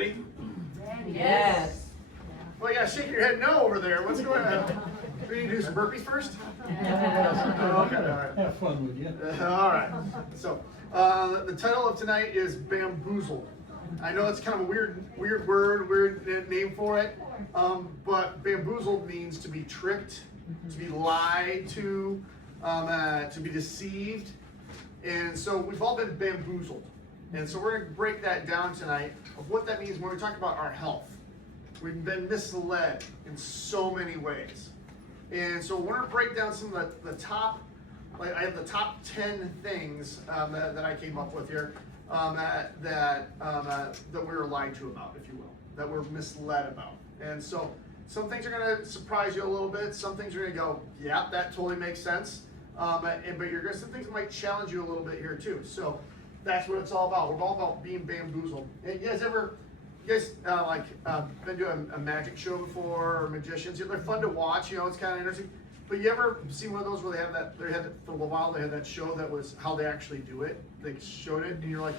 Ready? Yes. Well, you gotta shake your head no over there. What's going on? We need to do some burpees first? Okay, all right. Have fun with you. All right. So, the title of tonight is Bamboozled. I know it's kind of a weird word, weird name for it, but bamboozled means to be tricked, to be lied to be deceived. And so we've all been bamboozled. And so we're going to break that down tonight of what that means when we talk about our health. We've been misled in so many ways. And so we're going to break down some of the top, like I have the top 10 things that I came up with here that we were lied to about, if you will, that we're misled about. And so some things are going to surprise you a little bit. Some things are going to go, yeah, that totally makes sense. But you're going to, some things might challenge you a little bit here too. So that's what it's all about. We're all about being bamboozled. And you guys been to a magic show before, or magicians? They're fun to watch, it's kind of interesting. But you ever seen one of those where they had for a while, they had that show that was how they actually do it? They showed it, and you're like,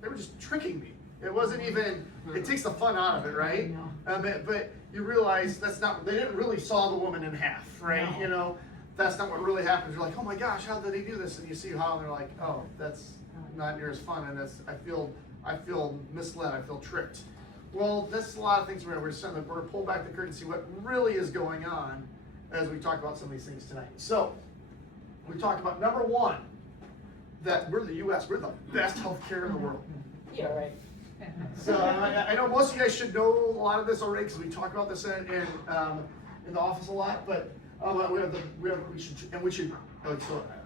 they were just tricking me. It wasn't even, it takes the fun out of it, right? But you realize they didn't really saw the woman in half, right? No. That's not what really happens. You're like, oh my gosh, how did they do this? And you see how, and they're like, oh, that's not near as fun, and I feel misled, I feel tricked. Well, that's a lot of things we're going to pull back the curtain and see what really is going on as we talk about some of these things tonight. So, we talked about number one, that we're the U.S., we're the best healthcare in the world. Yeah, right. So, I know most of you guys should know a lot of this already because we talk about this in the office a lot, but so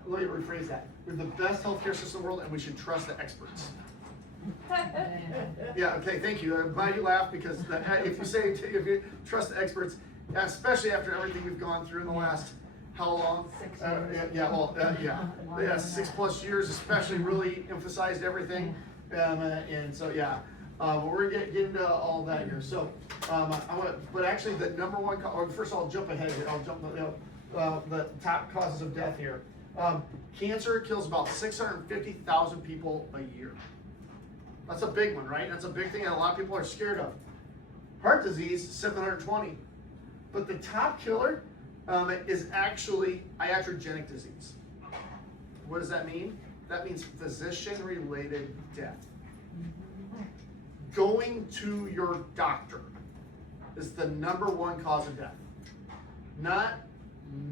let me rephrase that. We have the best healthcare system in the world, and we should trust the experts. Yeah, okay, thank you. I'm glad you laughed because if you trust the experts, especially after everything we've gone through in the last, how long? 6 years. 6+ years, especially really emphasized everything. And so, we're going to get into all that here. So, but actually the number one, first I'll jump ahead here. I'll jump the top causes of death here. Cancer kills about 650,000 people a year. That's a big one, right? That's a big thing that a lot of people are scared of. Heart disease, 720. But the top killer is actually iatrogenic disease. What does that mean? That means physician-related death. Going to your doctor is the number one cause of death. Not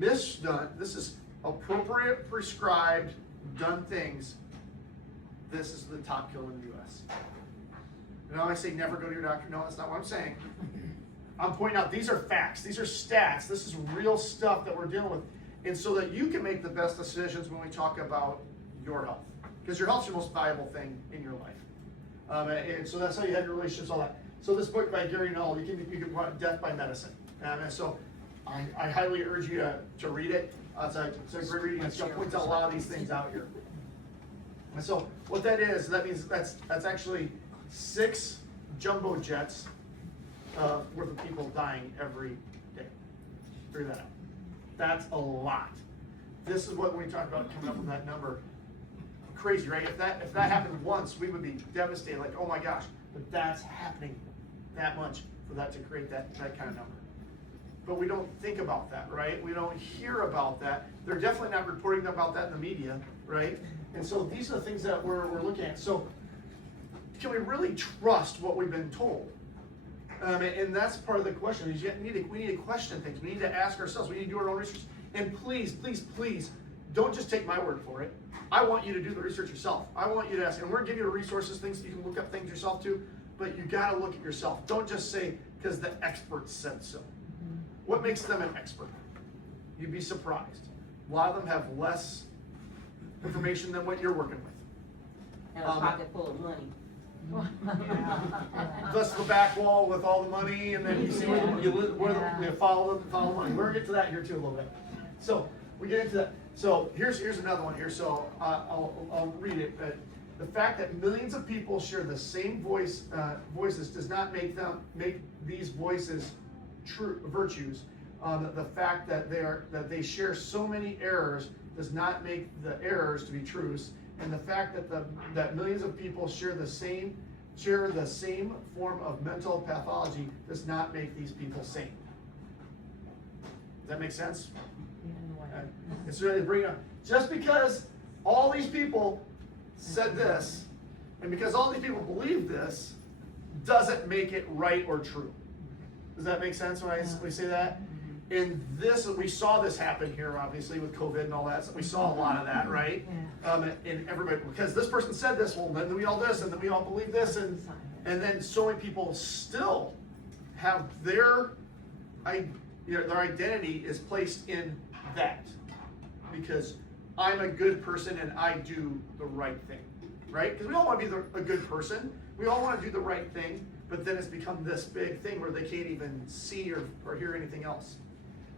misdone. This is appropriate, prescribed, done things. This is the top killer in the U.S. You know, I say never go to your doctor. No, that's not what I'm saying. I'm pointing out these are facts. These are stats. This is real stuff that we're dealing with. And so that you can make the best decisions when we talk about your health. Because your health is your most valuable thing in your life. And so that's how you have your relationships, all that. So this book by Gary Null, you can put Death by Medicine. And so I highly urge you to read it. It's a great reading. It points out a lot of these things out here. And so what that means that's actually 6 jumbo jets worth of people dying every day. Figure that out. That's a lot. This is what we talk about coming up with that number. Crazy, right? If that happened once, we would be devastated, like, oh my gosh. But that's happening that much for that to create that kind of number. But we don't think about that, right? We don't hear about that. They're definitely not reporting about that in the media, right? And so these are the things that we're looking at. So can we really trust what we've been told? And that's part of the question. Is we need to question things. We need to ask ourselves. We need to do our own research. And please, please, please, don't just take my word for it. I want you to do the research yourself. I want you to ask. And we're going to give you resources, things you can look up things yourself too. But you got to look at yourself. Don't just say, because the experts said so. What makes them an expert? You'd be surprised. A lot of them have less information than what you're working with. And a pocket full of money. Thus the back wall with all the money, and then you see where you follow the money. We're gonna get to that here too a little bit. So we get into that. So here's another one here. So I'll read it. The fact that millions of people share the same voices does not make these voices true virtues. The fact that they share so many errors does not make the errors to be truths. And the fact that millions of people share the same share the same form of mental pathology does not make these people sane. Does that make sense? It's really bringing up, just because all these people said this, and because all these people believe this, doesn't make it right or true. Does that make sense when we say that? And this, we saw this happen here, obviously, with COVID and all that. So we saw a lot of that, right? And everybody, because this person said this, well, then we all this, and then we all believe this, and then so many people still have their identity is placed in that, because I'm a good person and I do the right thing, right? Because we all want to be a good person. We all want to do the right thing, but then it's become this big thing where they can't even see or hear anything else.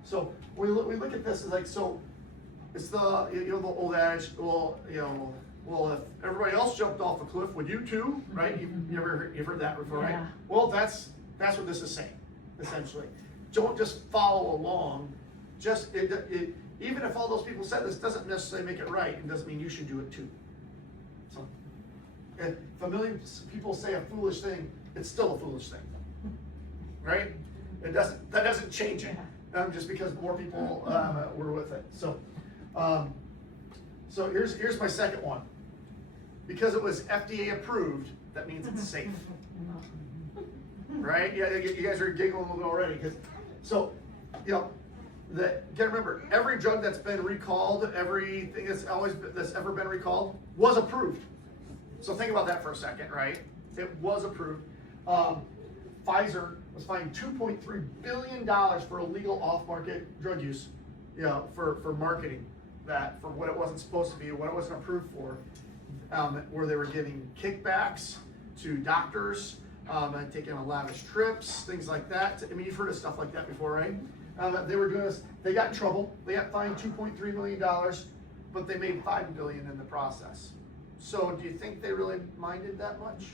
So we look at this as like, so it's the the old adage, well, if everybody else jumped off a cliff, would you too, right? You've heard that before, right? Well, that's what this is saying, essentially. Don't just follow along. Just even if all those people said this, doesn't necessarily make it right. It doesn't mean you should do it too. So if a million people say a foolish thing, it's still a foolish thing, right? That doesn't change it. Just because more people were with it. So here's my second one. Because it was FDA approved, that means it's safe. Right? Yeah, you guys are giggling a little bit already. So, gotta remember, every drug that's been recalled, everything that's ever been recalled was approved. So think about that for a second, right? It was approved. Pfizer was fined $2.3 billion for illegal off-market drug use, for marketing that, for what it wasn't supposed to be, what it wasn't approved for, where they were giving kickbacks to doctors, and taking on lavish trips, things like that. I mean, you've heard of stuff like that before, right? They were doing this. They got in trouble. They got fined $2.3 million, but they made $5 billion in the process. So do you think they really minded that much?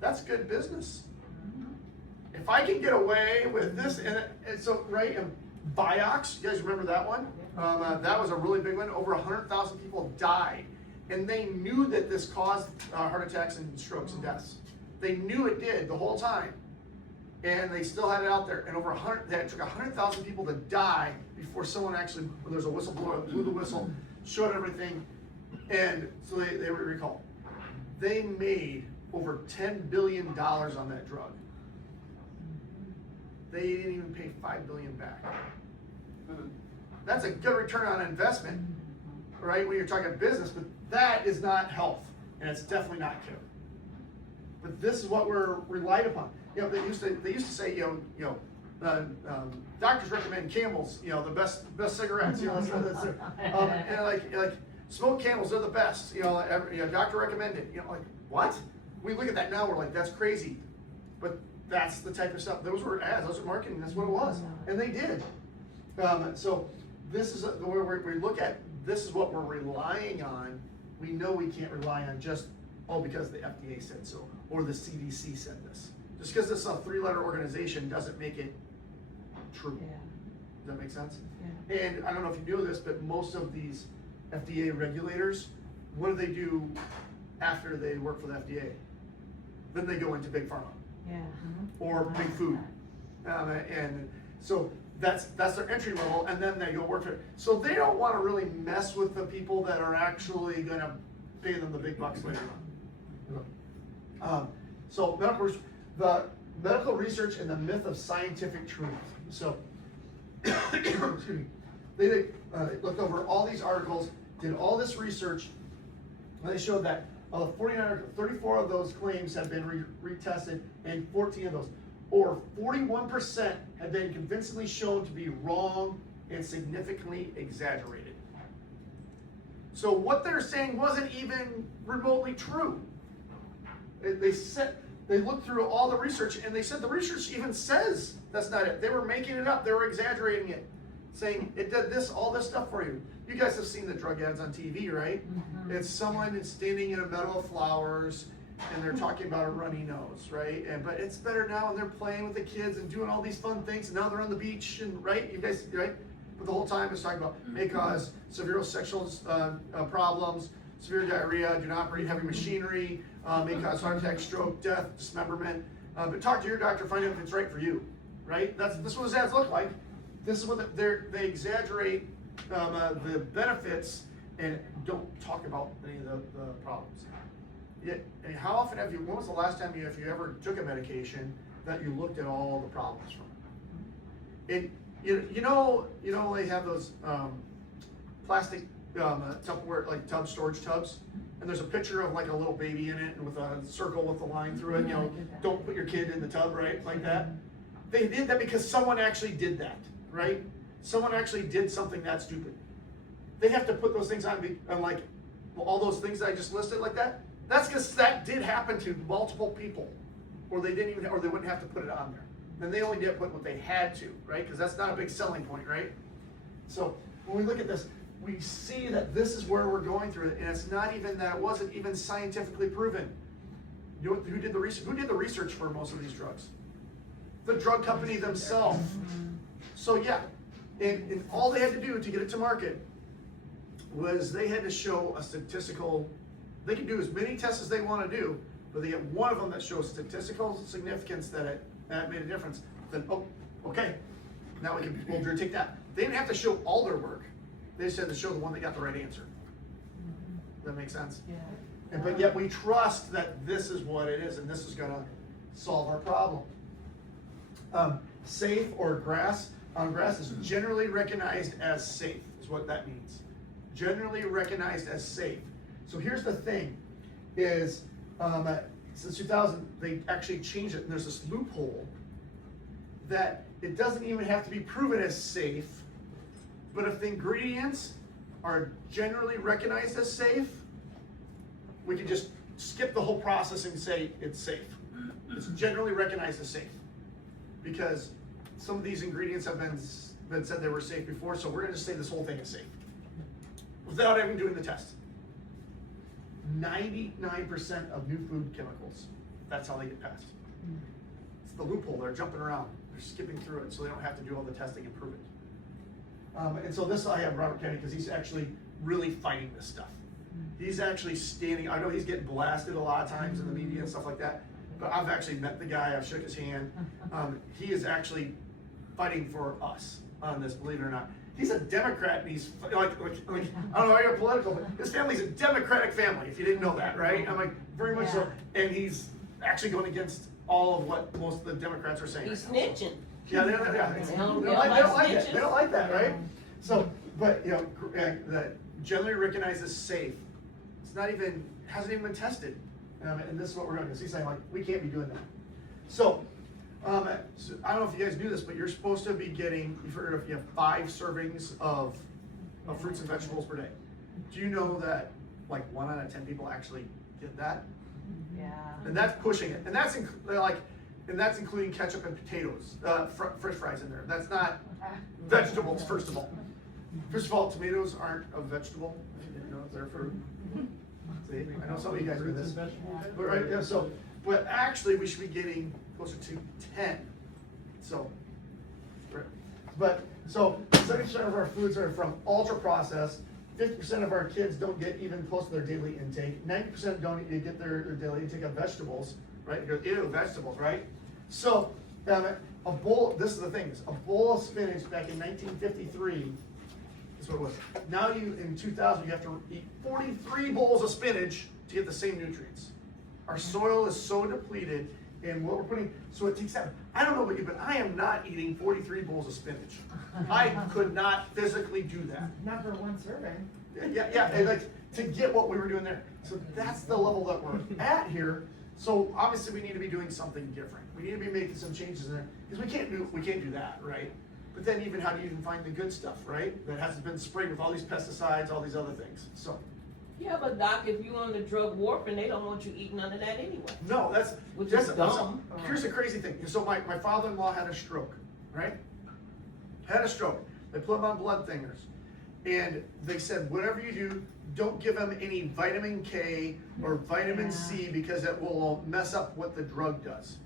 That's good business. If I can get away with this, and so, right, and Vioxx, you guys remember that one? That was a really big one. Over 100,000 people died. And they knew that this caused heart attacks and strokes and deaths. They knew it did the whole time. And they still had it out there. And it took 100,000 people to die before someone actually, there's a whistleblower, blew the whistle, showed everything, and so they were recalled. They made over $10 billion on that drug. They didn't even pay $5 billion back. That's a good return on investment, right? When you're talking business, but that is not health, and it's definitely not care. But this is what we're relied upon. They used to say, doctors recommend Camels, the best cigarettes, and like smoke Camels, they're the best. Doctor recommended. Like what? We look at that now, we're like, that's crazy, but that's the type of stuff. Those were ads, those were marketing. That's what it was, and they did. So this is where we look at. This is what we're relying on. We know we can't rely on just because the FDA said so or the CDC said this. Just because it's a 3-letter organization doesn't make it true. Yeah. Does that make sense? Yeah. And I don't know if you know this, but most of these FDA regulators, what do they do after they work for the FDA? Then they go into big pharma. Yeah. Or big food. And so that's their entry level, and then they go work for it. So they don't want to really mess with the people that are actually going to pay them the big bucks later on. So the medical research and the myth of scientific truth. So excuse me. They looked over all these articles, did all this research, and they showed that 34 of those claims have been retested, and 14 of those, or 41%, have been convincingly shown to be wrong and significantly exaggerated. So what they're saying wasn't even remotely true. They looked through all the research, and they said the research even says that's not it. They were making it up. They were exaggerating it, saying it did all this stuff for you. You guys have seen the drug ads on TV, right? Mm-hmm. It's someone that's standing in a meadow of flowers, and they're talking about a runny nose, right? But it's better now, and they're playing with the kids and doing all these fun things. And now they're on the beach, and right, you guys, right? But the whole time it's talking about may cause severe sexual problems, severe diarrhea, do not operate heavy machinery, may cause heart attack, stroke, death, dismemberment. But talk to your doctor, find out if it's right for you, right? This is what those ads look like. This is what they exaggerate the benefits and don't talk about any of the problems. Yet, and how often when was the last time if you ever took a medication that you looked at all the problems from it? And you know they have those plastic Tupperware, like storage tubs, and there's a picture of like a little baby in it and with a circle with a line through it, don't put your kid in the tub, right, like that. They did that because someone actually did that, right? Someone actually did something that stupid. They have to put those things on, like all those things that I just listed like that. That's because that did happen to multiple people, or they wouldn't have to put it on there. And they only did put what they had to, right? Because that's not a big selling point, right? So when we look at this, we see that this is where we're going through it, and it's not even that, it wasn't even scientifically proven. You know who did the research? Who did the research for most of these drugs? The drug company themselves. So yeah, and all they had to do to get it to market was they had to show a statistical, they can do as many tests as they want to do, but they get one of them that shows statistical significance that it made a difference. Then, oh, okay, now we'll take that. They didn't have to show all their work. They just had to show the one that got the right answer. Does that make sense? Yeah. But yet we trust that this is what it is, and this is going to solve our problem. Safe or grass. Grass is generally recognized as safe, is what that means. Generally recognized as safe. So here's the thing, is since 2000, they actually changed it, and there's this loophole that it doesn't even have to be proven as safe, but if the ingredients are generally recognized as safe, we can just skip the whole process and say it's safe. It's generally recognized as safe, because some of these ingredients have been said they were safe before, so we're going to just say this whole thing is safe without even doing the test. 99% of new food chemicals, that's how they get passed. It's the loophole. They're jumping around. They're skipping through it so they don't have to do all the testing and prove it. And so this I have Robert Kennedy because he's actually really fighting this stuff. He's actually standing, I know he's getting blasted a lot of times in the media and stuff like that, but I've actually met the guy, I've shook his hand. He is actually fighting for us on this, believe it or not. He's a Democrat, and he's like I don't know how you're political, but his family's a Democratic family, if you didn't know that, right? I'm like, very much so. And he's actually going against all of what most of the Democrats are saying. He's snitching. Yeah, they don't like that. They don't like that, right? So, but that generally recognized as safe. It's not even, hasn't even been tested. And this is what we're doing. He's saying, like, we can't be doing that. So, I don't know if you guys knew this, but you're supposed to be getting, you've heard of, you have 5 servings of fruits and vegetables per day. Do you know that like 1 out of 10 people actually get that? Yeah. And that's pushing it. And that's that's including ketchup and potatoes, French fries in there. That's not vegetables, first of all. First of all, tomatoes aren't a vegetable. You know, they're fruit. See, I know some of you guys do this. But right, yeah, so, but actually we should be getting closer to 10. So, but so 70% of our foods are from ultra processed. 50% of our kids don't get even close to their daily intake. 90% don't get their daily intake of vegetables, right? You go, ew, vegetables, right? So, a bowl, this is the thing, a bowl of spinach back in 1953 is what it was. Now in 2000, you have to eat 43 bowls of spinach to get the same nutrients. Our soil is so depleted, and what we're putting, so it takes that. I don't know about you, but I am not eating 43 bowls of spinach. I could not physically do that. Not for one serving. Yeah, and like to get what we were doing there. So that's the level that we're at here. So obviously we need to be doing something different. We need to be making some changes in there because we can't do that, right? But then even how do you even find the good stuff, right? That hasn't been sprayed with all these pesticides, all these other things. So. Yeah, but doc, if you're on the drug warfare, they don't want you eating none of that anyway. No, that's which is dumb. Here's the crazy thing. So my father-in-law had a stroke, right? Had a stroke. They put him on blood thinners. And they said, whatever you do, don't give him any vitamin K or vitamin C because it will mess up what the drug does.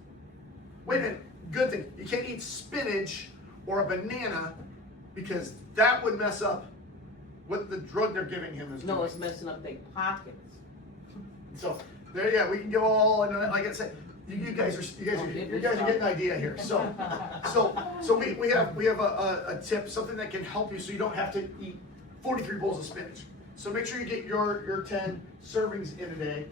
Wait a minute, good thing. You can't eat spinach or a banana because that would mess up what the drug they're giving him is doing. No, it's messing up their pockets. So There, yeah, we can go all, and like I said, you guys are getting an idea here. So we have a tip, something that can help you so you don't have to eat 43 bowls of spinach. So make sure you get your 10 servings in a day,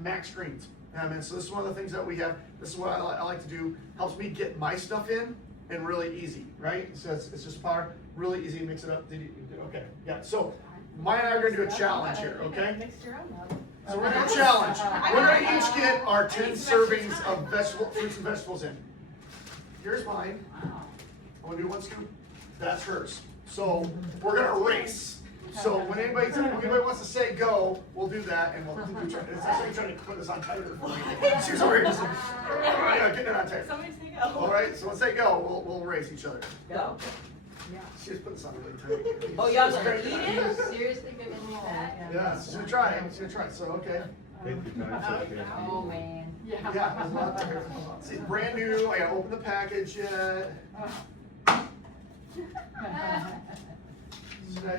max greens. And so this is one of the things that we have. This is what I like to do. Helps me get my stuff in and really easy, right? So it's just powder, really easy to mix it up. Okay, yeah. So Maya and I are going to do a challenge here, okay? So we're going to challenge. We're going to each get our 10 servings of fruits and vegetables in. Here's mine. I'm going to do 1 scoop. That's hers. So we're going to race. So when anybody wants to say go, we'll do that, and we'll try. It's actually trying to put this on tighter for me. She's over here just getting it on tighter. Somebody say go. All right, so let's say go. We'll race each other. Go. She's putting this on really tight. Oh, y'all gonna eat it? Seriously gonna do that? Yeah, she's gonna try it. She's gonna try it. So okay. Oh, man. Yeah, there's a lot there. See, it's brand new. I gotta open the package yet.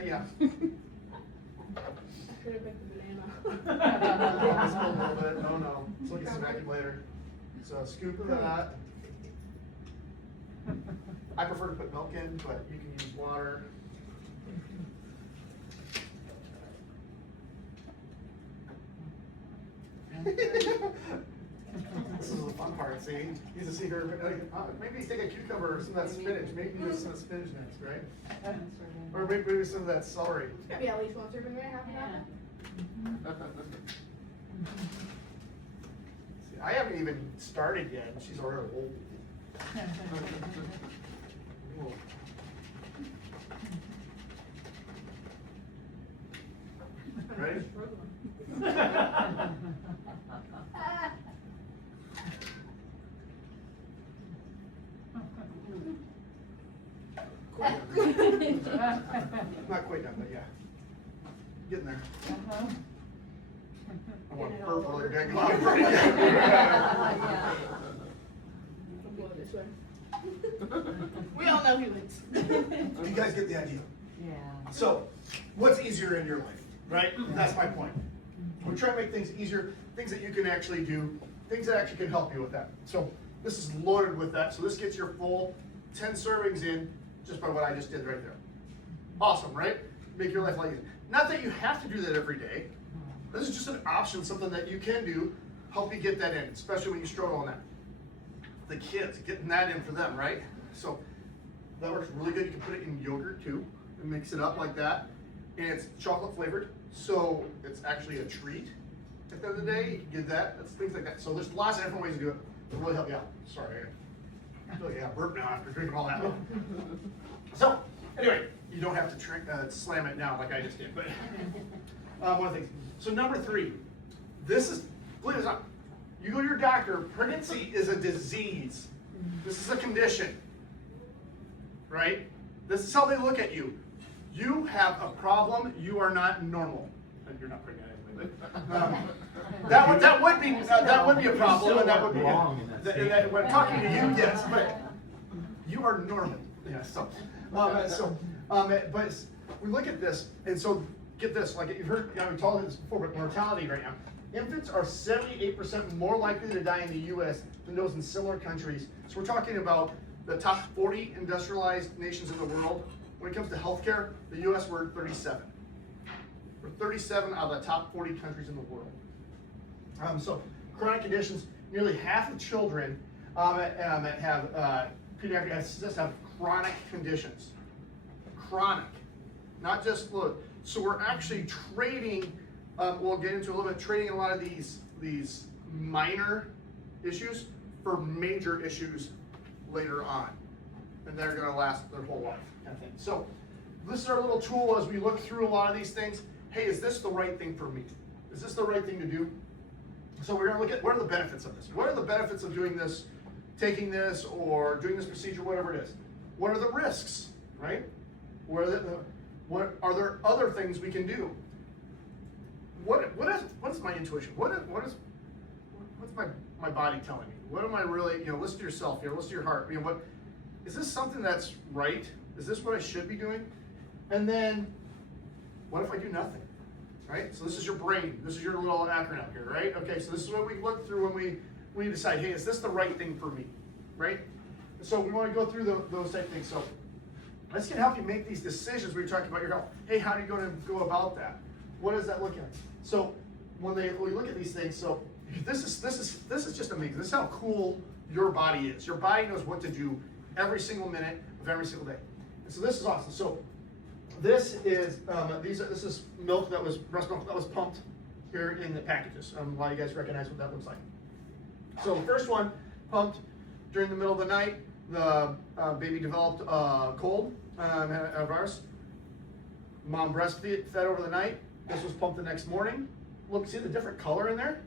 Yeah. Could have picked a banana. A little bit. No. So we can smack it later. So a scoop of that. I prefer to put milk in, but you can use water. This is the fun part, see? You get to see her, maybe take a cucumber or some of that spinach. Maybe do some of the spinach next, right? Or maybe some of that celery. It's gonna be at least 1 serving, right? Half an hour. See, I haven't even started yet, and she's already old. Ready? Not quite done, but yeah. Getting there. I want to burp really big. I'll blow it this way. We all know who wins. You guys get the idea. Yeah. So, what's easier in your life, right? That's my point. We try to make things easier, things that you can actually do, things that actually can help you with that. So, this is loaded with that. So this gets your full 10 servings in just by what I just did right there. Awesome, right? Make your life a lot easier. Not that you have to do that every day. This is just an option, something that you can do, help you get that in, especially when you struggle on that. The kids, getting that in for them, right? So that works really good. You can put it in yogurt too, and mix it up like that. And it's chocolate flavored, so it's actually a treat. At the end of the day, you can give that, that's things like that. So there's lots of different ways to do it. It'll really help you out. Sorry, I feel like I got burp now after drinking all that milk. So, anyway, you don't have to slam it down like I just did, but one of the things. So number 3, this is, believe it or not, you go to your doctor, pregnancy is a disease. This is a condition, right? This is how they look at you. You have a problem, you are not normal. And you're not pregnant anyway, but that would be a problem, and that would be when I'm talking to you, yes, but you are normal. Yeah, but we look at this, and so get this, like you've heard, we talked about this before, but mortality right now. Infants are 78% more likely to die in the U.S. than those in similar countries. So we're talking about the top 40 industrialized nations in the world. When it comes to healthcare, the U.S. we're 37. We're 37 out of the top 40 countries in the world. So chronic conditions, nearly half of children that have pediatric just have chronic conditions. Chronic, not just fluid. So we're actually trading, we'll get into a little bit, trading a lot of these minor issues for major issues later on. And they're gonna last their whole life, kind of thing. So this is our little tool as we look through a lot of these things. Hey, is this the right thing for me? Is this the right thing to do? So we're gonna look at what are the benefits of this? What are the benefits of doing this, taking this, or doing this procedure, whatever it is? What are the risks, right? What are there other things we can do? What is my intuition? What's my body telling me? What am I really, listen to yourself, listen to your heart. What is this something that's right? Is this what I should be doing? And then what if I do nothing? right? So this is your brain. This is your little acronym here, right? Okay, so this is what we look through when we decide, hey, is this the right thing for me, right? So we want to go through those type of things. So this can help you make these decisions when you're talking about your health. Hey, how are you going to go about that? What does that look like? So when we look at these things, so this is just amazing. This is how cool your body is. Your body knows what to do every single minute of every single day. And so this is awesome. So this is this is milk that was breast milk that was pumped here in the packages. A lot of you guys recognize what that looks like. So the first one pumped during the middle of the night. The baby developed a cold, had a virus. Mom breastfed over the night. This was pumped the next morning. Look, see the different color in there?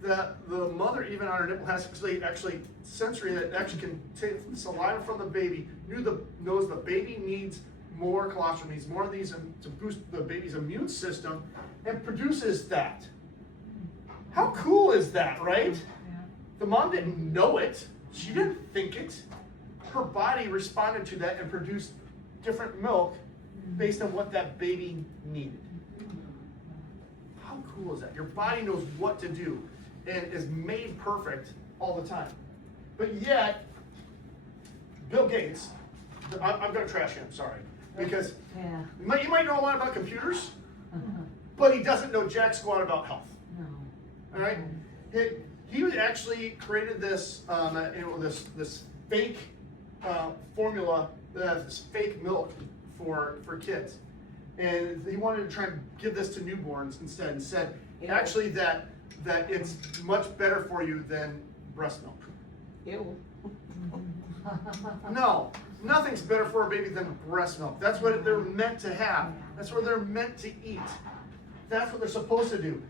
The mother, even on her nipple, has actually sensory that actually can take saliva from the baby, knows the baby needs more colostrum, needs more of these to boost the baby's immune system, and produces that. How cool is that, right? Yeah. The mom didn't know it. She didn't think it. Her body responded to that and produced different milk based on what that baby needed. How cool is that? Your body knows what to do and is made perfect all the time. But yet, Bill Gates, I'm going to trash him, sorry, because Yeah. you might know a lot about computers, but he doesn't know jack squat about health. No. All right, he actually created this this fake formula, this fake milk for kids, and he wanted to try and give this to newborns instead, and said actually that it's much better for you than breast milk. Ew. No, nothing's better for a baby than breast milk. That's what they're meant to have. That's what they're meant to eat. That's what they're supposed to do.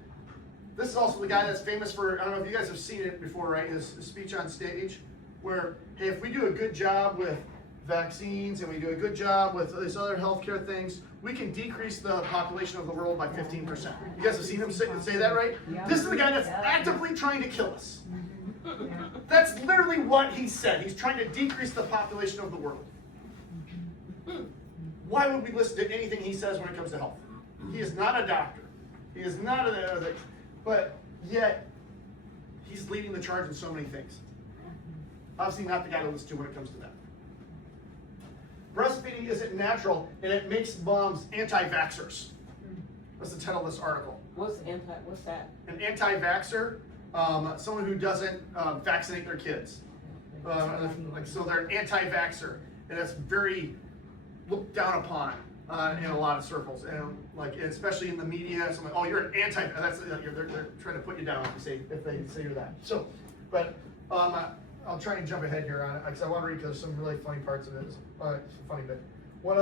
This is also the guy that's famous for, I don't know if you guys have seen it before, right? His speech on stage, where, hey, if we do a good job with vaccines and we do a good job with these other healthcare things, we can decrease the population of the world by 15%. You guys have seen him say that, right? Yeah. This is the guy that's actively trying to kill us. That's literally what he said. He's trying to decrease the population of the world. Why would we listen to anything he says when it comes to health? He is not a doctor. He is not but yet he's leading the charge in so many things. Obviously not the guy to listen to when it comes to that. Breastfeeding isn't natural, and it makes moms anti-vaxxers. That's the title of this article. What's that? An anti-vaxxer, someone who doesn't vaccinate their kids. So they're an anti-vaxxer, and that's very looked down upon in a lot of circles, and especially in the media. So oh, you're an anti. They're trying to put you down if they say you're that. So, but I'll try and jump ahead here on it because I want to read because there's some really funny parts of it. It's a funny bit. One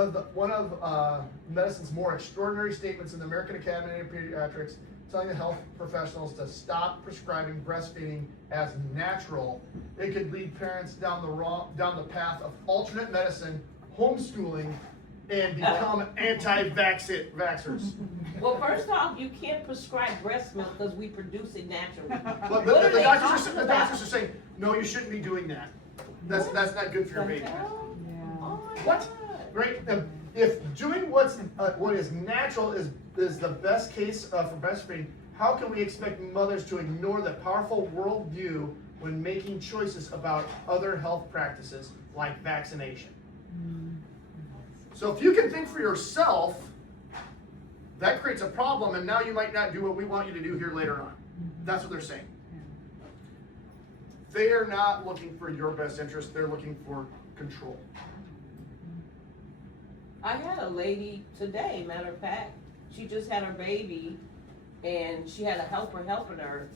of medicine's more extraordinary statements in the American Academy of Pediatrics, telling the health professionals to stop prescribing breastfeeding as natural. It could lead parents down the path of alternate medicine, homeschooling, and become anti-vaxxers. Well, first off, you can't prescribe breast milk because we produce it naturally. But What are the they doctors talking are about? saying, no, you shouldn't be doing that. That's not good for your baby. Oh my What? God. Right? If doing what is natural is the best case for breastfeeding, how can we expect mothers to ignore the powerful worldview when making choices about other health practices like vaccination? So if you can think for yourself, that creates a problem, and now you might not do what we want you to do here later on. That's what they're saying. They are not looking for your best interest, they're looking for control. I had a lady today, matter of fact, she just had her baby and she had a helper helping her.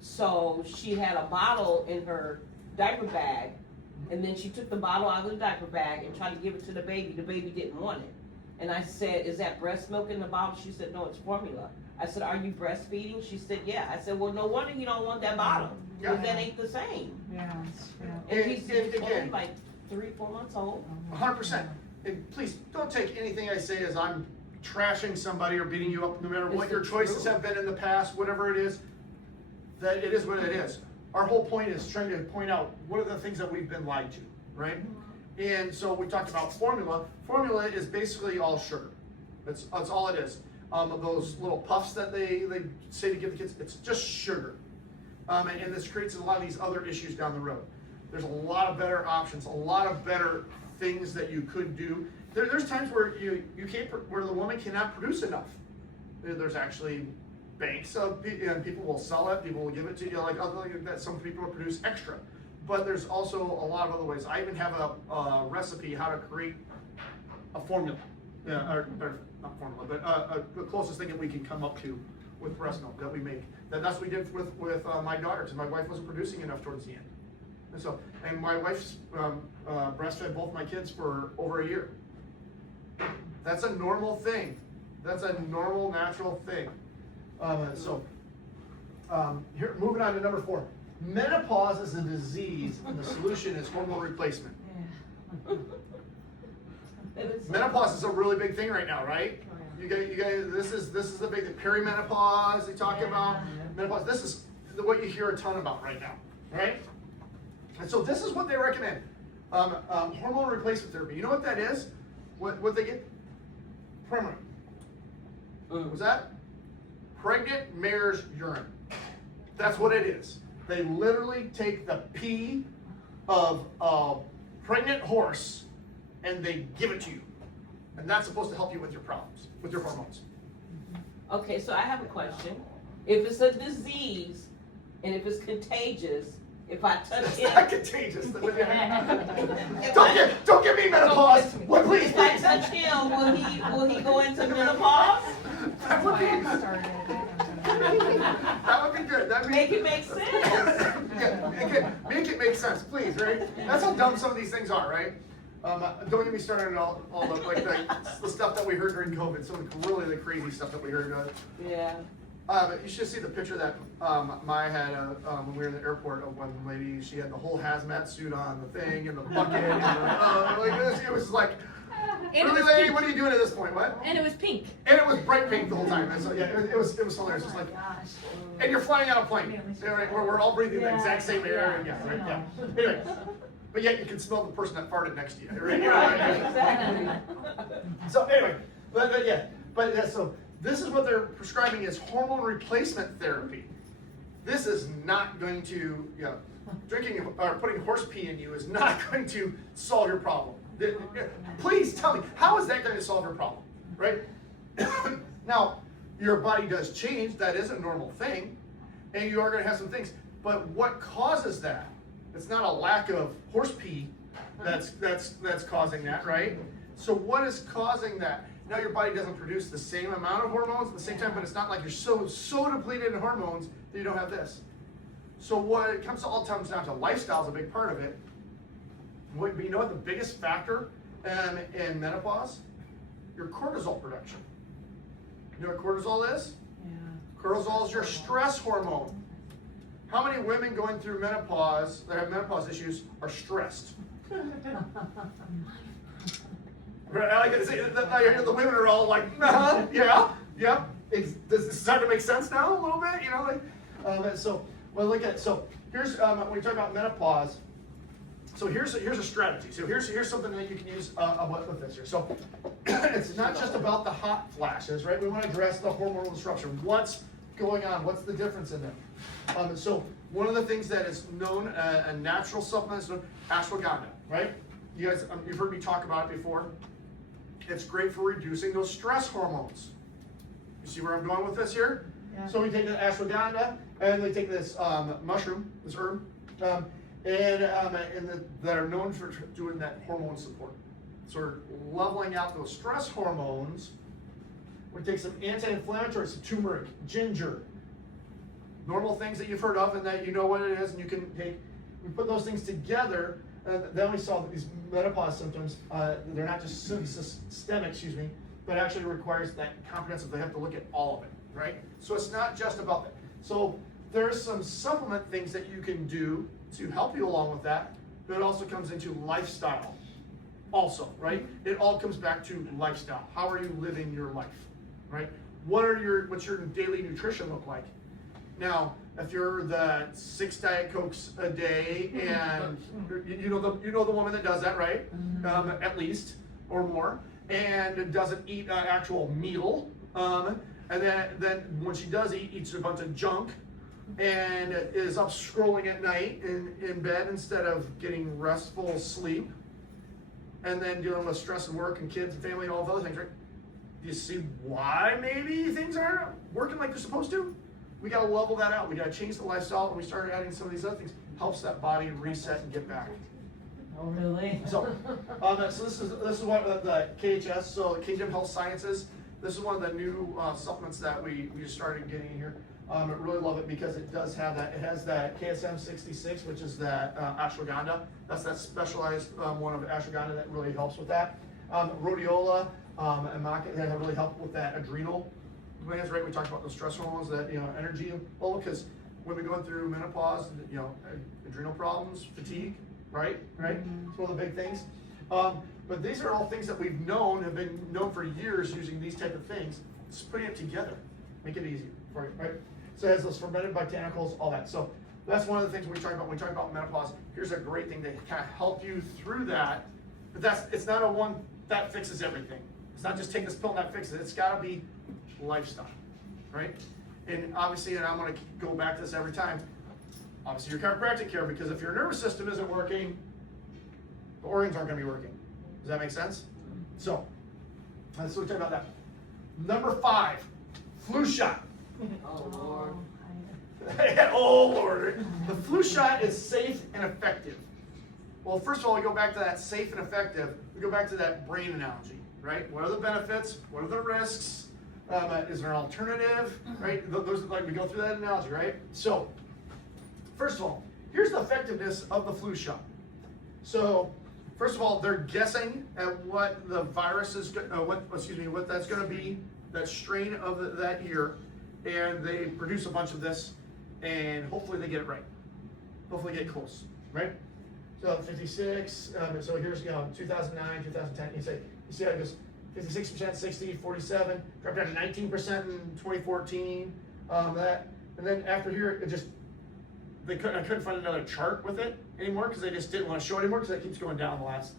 So she had a bottle in her diaper bag, and then she took the bottle out of the diaper bag and tried to give it to the baby. The baby didn't want it. And I said, is that breast milk in the bottle? She said, no, it's formula. I said, are you breastfeeding? She said, yeah. I said, well, no wonder you don't want that bottle, because that ain't the same. Yeah. And he's And only again, like 3-4 months old. 100%. And please don't take anything I say as I'm trashing somebody or beating you up, no matter what It's your the choices truth. have been in the past, whatever it is, that it is what it is. Our whole point is trying to point out what are the things that we've been lied to, right? And so we talked about formula. Formula is basically all sugar. That's all it is. those little puffs that they say to give the kids, it's just sugar. And this creates a lot of these other issues down the road. There's a lot of better options, a lot of better things that you could do. There's times where you can't, where the woman cannot produce enough. There's actually banks of and people will sell it, people will give it to you, like other like that. Some people will produce extra, but there's also a lot of other ways. I even have a recipe how to create a formula, or not formula, but the closest thing that we can come up to with breast milk that we make. That's what we did with my daughter, because my wife wasn't producing enough towards the end. And my wife's breastfed both my kids for over a year. That's a normal thing. That's a normal, natural thing. Here, moving on to number 4. Menopause is a disease, and the solution is hormone replacement. Menopause is a really big thing right now, right? You guys, this is the big thing. Perimenopause, they talk about menopause. This is what you hear a ton about right now, right? And so this is what they recommend. Hormone replacement therapy. You know what that is? What they get? Permanent. Was that? Pregnant mare's urine. That's what it is. They literally take the pee of a pregnant horse and they give it to you. And that's supposed to help you with your problems, with your hormones. Okay, so I have a question. If it's a disease and if it's contagious, if I touch It's it, not contagious. Don't give me menopause. Well, please, if I please. touch him, will he go into menopause? That would be good. That'd be Make it make sense. Yeah, make it make sense, please, right? That's how dumb some of these things are, right? Don't get me started on all the stuff that we heard during COVID. Some of the really crazy stuff that we heard. Yeah. You should see the picture that Maya had when we were in the airport of one lady. She had the whole hazmat suit on, the thing, and the bucket. And it was like, really, lady, what are you doing at this point? What? And it was pink. And it was bright pink the whole time. And so yeah, it was hilarious. It's like, and you're flying on a plane, right? Where we're all breathing the exact same air. And yeah, right. Yeah. Anyway, but yet you can smell the person that farted next to you. Right? Exactly. So anyway, so this is what they're prescribing is hormone replacement therapy. This is not going to, drinking or putting horse pee in you is not going to solve your problem. Please tell me, how is that going to solve your problem, right? Now, your body does change. That is a normal thing, and you are going to have some things. But what causes that? It's not a lack of horse pee that's causing that, right? So what is causing that? Now your body doesn't produce the same amount of hormones at the same time, but it's not like you're so depleted in hormones that you don't have this. So what it all comes down to, lifestyle is a big part of it. But you know what the biggest factor in menopause? Your cortisol production. You know what cortisol is? Yeah. Cortisol is your stress hormone. How many women going through menopause that have menopause issues are stressed? Right, I like to say that I hear the women are all like, yeah. Does this start to make sense now a little bit? Here's when we talk about menopause. So here's a strategy. So here's something that you can use with this here. So it's not just about the hot flashes, right? We want to address the hormonal disruption. What's going on? What's the difference in them? So one of the things that is known a natural supplement is ashwagandha, right? You guys, you've heard me talk about it before. It's great for reducing those stress hormones. You see where I'm going with this here? Yeah. So we take the ashwagandha, and they take this mushroom, this herb, that are known for doing that hormone support. So we're leveling out those stress hormones. We take some anti-inflammatories, some turmeric, ginger, normal things that you've heard of and that you know what it is, and you can take. We put those things together. Then we saw that these menopause symptoms, they're not just systemic, but actually requires that comprehensive, they have to look at all of it, right? So it's not just about that. So there's some supplement things that you can do to help you along with that, but it also comes into lifestyle also, right? It all comes back to lifestyle. How are you living your life, right? What's your daily nutrition look like? Now, if you're the 6 Diet Cokes a day, and you know the woman that does that, right? At least or more, and doesn't eat an actual meal, And then when she does eat, eats a bunch of junk and is up scrolling at night in bed instead of getting restful sleep. And then dealing with stress and work and kids and family and all the other things, right? Do you see why maybe things aren't working like they're supposed to? We gotta level that out. We gotta change the lifestyle, and we start adding some of these other things. Helps that body reset and get back. Oh, really? So this is what the KHS, so the Kingdom Health Sciences. This is one of the new supplements that we just started getting in here. I really love it because it does have that. It has that KSM 66, which is that ashwagandha. That's that specialized one of ashwagandha that really helps with that. Rhodiola and maca that really help with that adrenal glands, right? We talked about the stress hormones, that energy level, because women going through menopause, adrenal problems, fatigue, right? It's one of the big things. But these are all things that we've have been known for years using these type of things. Just putting it together, make it easier for you, right? So it has those fermented botanicals, all that. So that's one of the things we talk about when we talk about menopause. Here's a great thing to kind of help you through that. But it's not a one that fixes everything. It's not just take this pill and that fixes it. It's got to be lifestyle, right? And obviously, and I'm going to go back to this every time, obviously your chiropractic care, because if your nervous system isn't working, the organs aren't going to be working. Does that make sense? So, let's talk about that. Number 5, flu shot. Oh, Lord. Oh, Lord. The flu shot is safe and effective. Well, first of all, we go back to that safe and effective. We go back to that brain analogy, right? What are the benefits? What are the risks? Is there an alternative, right? Those like we go through that analogy, right? So, first of all, here's the effectiveness of the flu shot. So, first of all, they're guessing at what the virus is, what that's going to be, that strain of that year, and they produce a bunch of this, and hopefully they get it right. Hopefully get close, right? So 56. So here's 2009, 2010. You see how it goes 56%, 60, 47, dropped down to 19% in 2014. That, and then after here, I couldn't find another chart with it anymore because they just didn't want to show it anymore because it keeps going down the last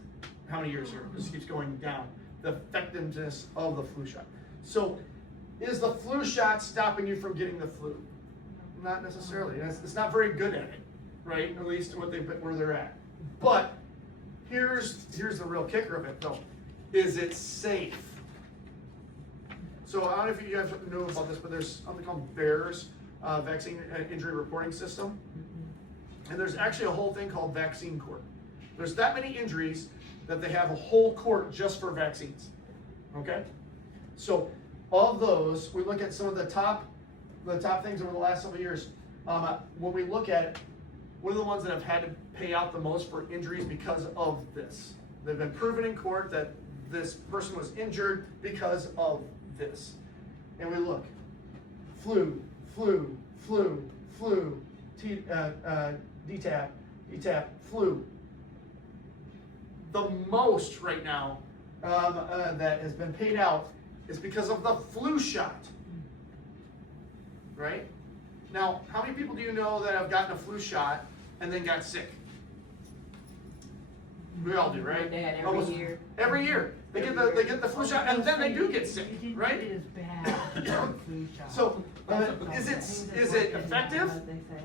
how many years here? It just keeps going down. The effectiveness of the flu shot. So, is the flu shot stopping you from getting the flu? Not necessarily. It's not very good at it, right? At least where they're at. But here's the real kicker of it, though. Is it safe? So I don't know if you guys know about this, but there's something called VAERS, Vaccine Injury Reporting System. And there's actually a whole thing called vaccine court. There's that many injuries that they have a whole court just for vaccines. Okay? So of those, we look at some of the top things over the last several years. When we look at it, one of the ones that have had to pay out the most for injuries because of this. They've been proven in court that this person was injured because of this. And we look, flu, DTaP, flu. The most right now that has been paid out is because of the flu shot, right? Now, how many people do you know that have gotten a flu shot and then got sick? We all do, right? My dad every Almost year. Every year. They get the flu shot and then they do get sick, right? It is bad. Flu shot. So, is it effective?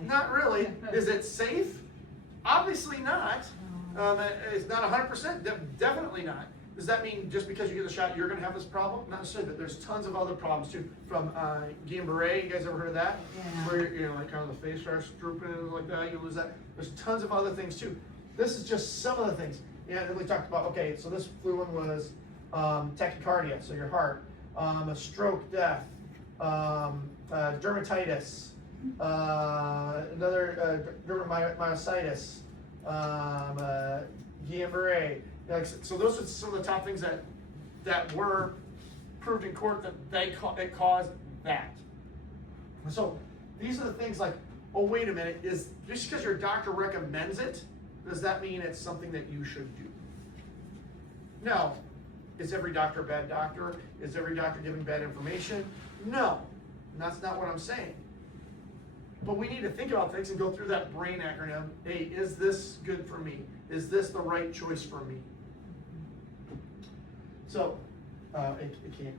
Not really. Is it safe? Obviously not. It's not 100%. Definitely not. Does that mean just because you get the shot, you're going to have this problem? Not necessarily, but there's tons of other problems too. From Guillain-Barré, you guys ever heard of that? Yeah. Where like kind of the face starts drooping and like that, you lose that. There's tons of other things too. This is just some of the things. Yeah, we talked about, okay, so this flu one was tachycardia, so your heart, a stroke, death, dermatitis, another dermatomyositis, Guillain-Barré. So those are some of the top things that were proved in court that it caused that. So these are the things like, oh, wait a minute, is just because your doctor recommends it, does that mean it's something that you should do? No. Is every doctor a bad doctor? Is every doctor giving bad information? No. And that's not what I'm saying. But we need to think about things and go through that brain acronym. Hey, is this good for me? Is this the right choice for me? So, it can't.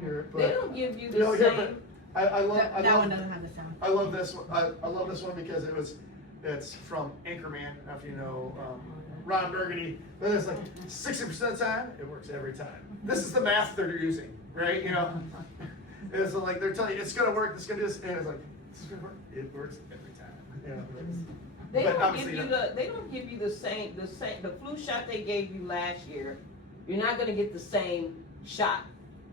hear it, They but don't give you you the don't hear same. it, but I love That one doesn't have the sound. I love this one. I love this one because it's from Anchorman. If you know Ron Burgundy, but it's like 60% of the time it works every time. This is the math they're using, right? You know, it's like they're telling you it's gonna work. It's gonna do this, and it's like it's gonna work. It works every time. You know, They but don't obviously give you they don't give you the flu shot they gave you last year. You're not gonna get the same shot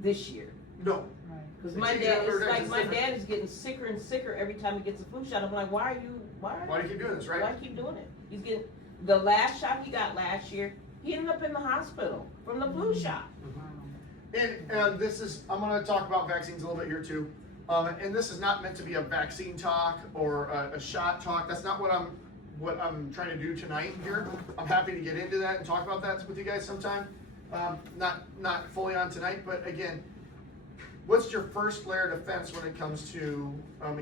this year. no. Right. Because The my TB dad is invertex like is my different. dad is getting sicker and sicker every time he gets a flu shot. I'm like, why Why do you keep doing this, why right? keep doing it? He's getting the last shot he got last year. He ended up in the hospital from the flu shot. And this is, I'm going to talk about vaccines a little bit here too. And this is not meant to be a vaccine talk or a shot talk. That's not what I'm trying to do tonight here. I'm happy to get into that and talk about that with you guys sometime. Not fully on tonight, but again, what's your first layer of defense when it comes to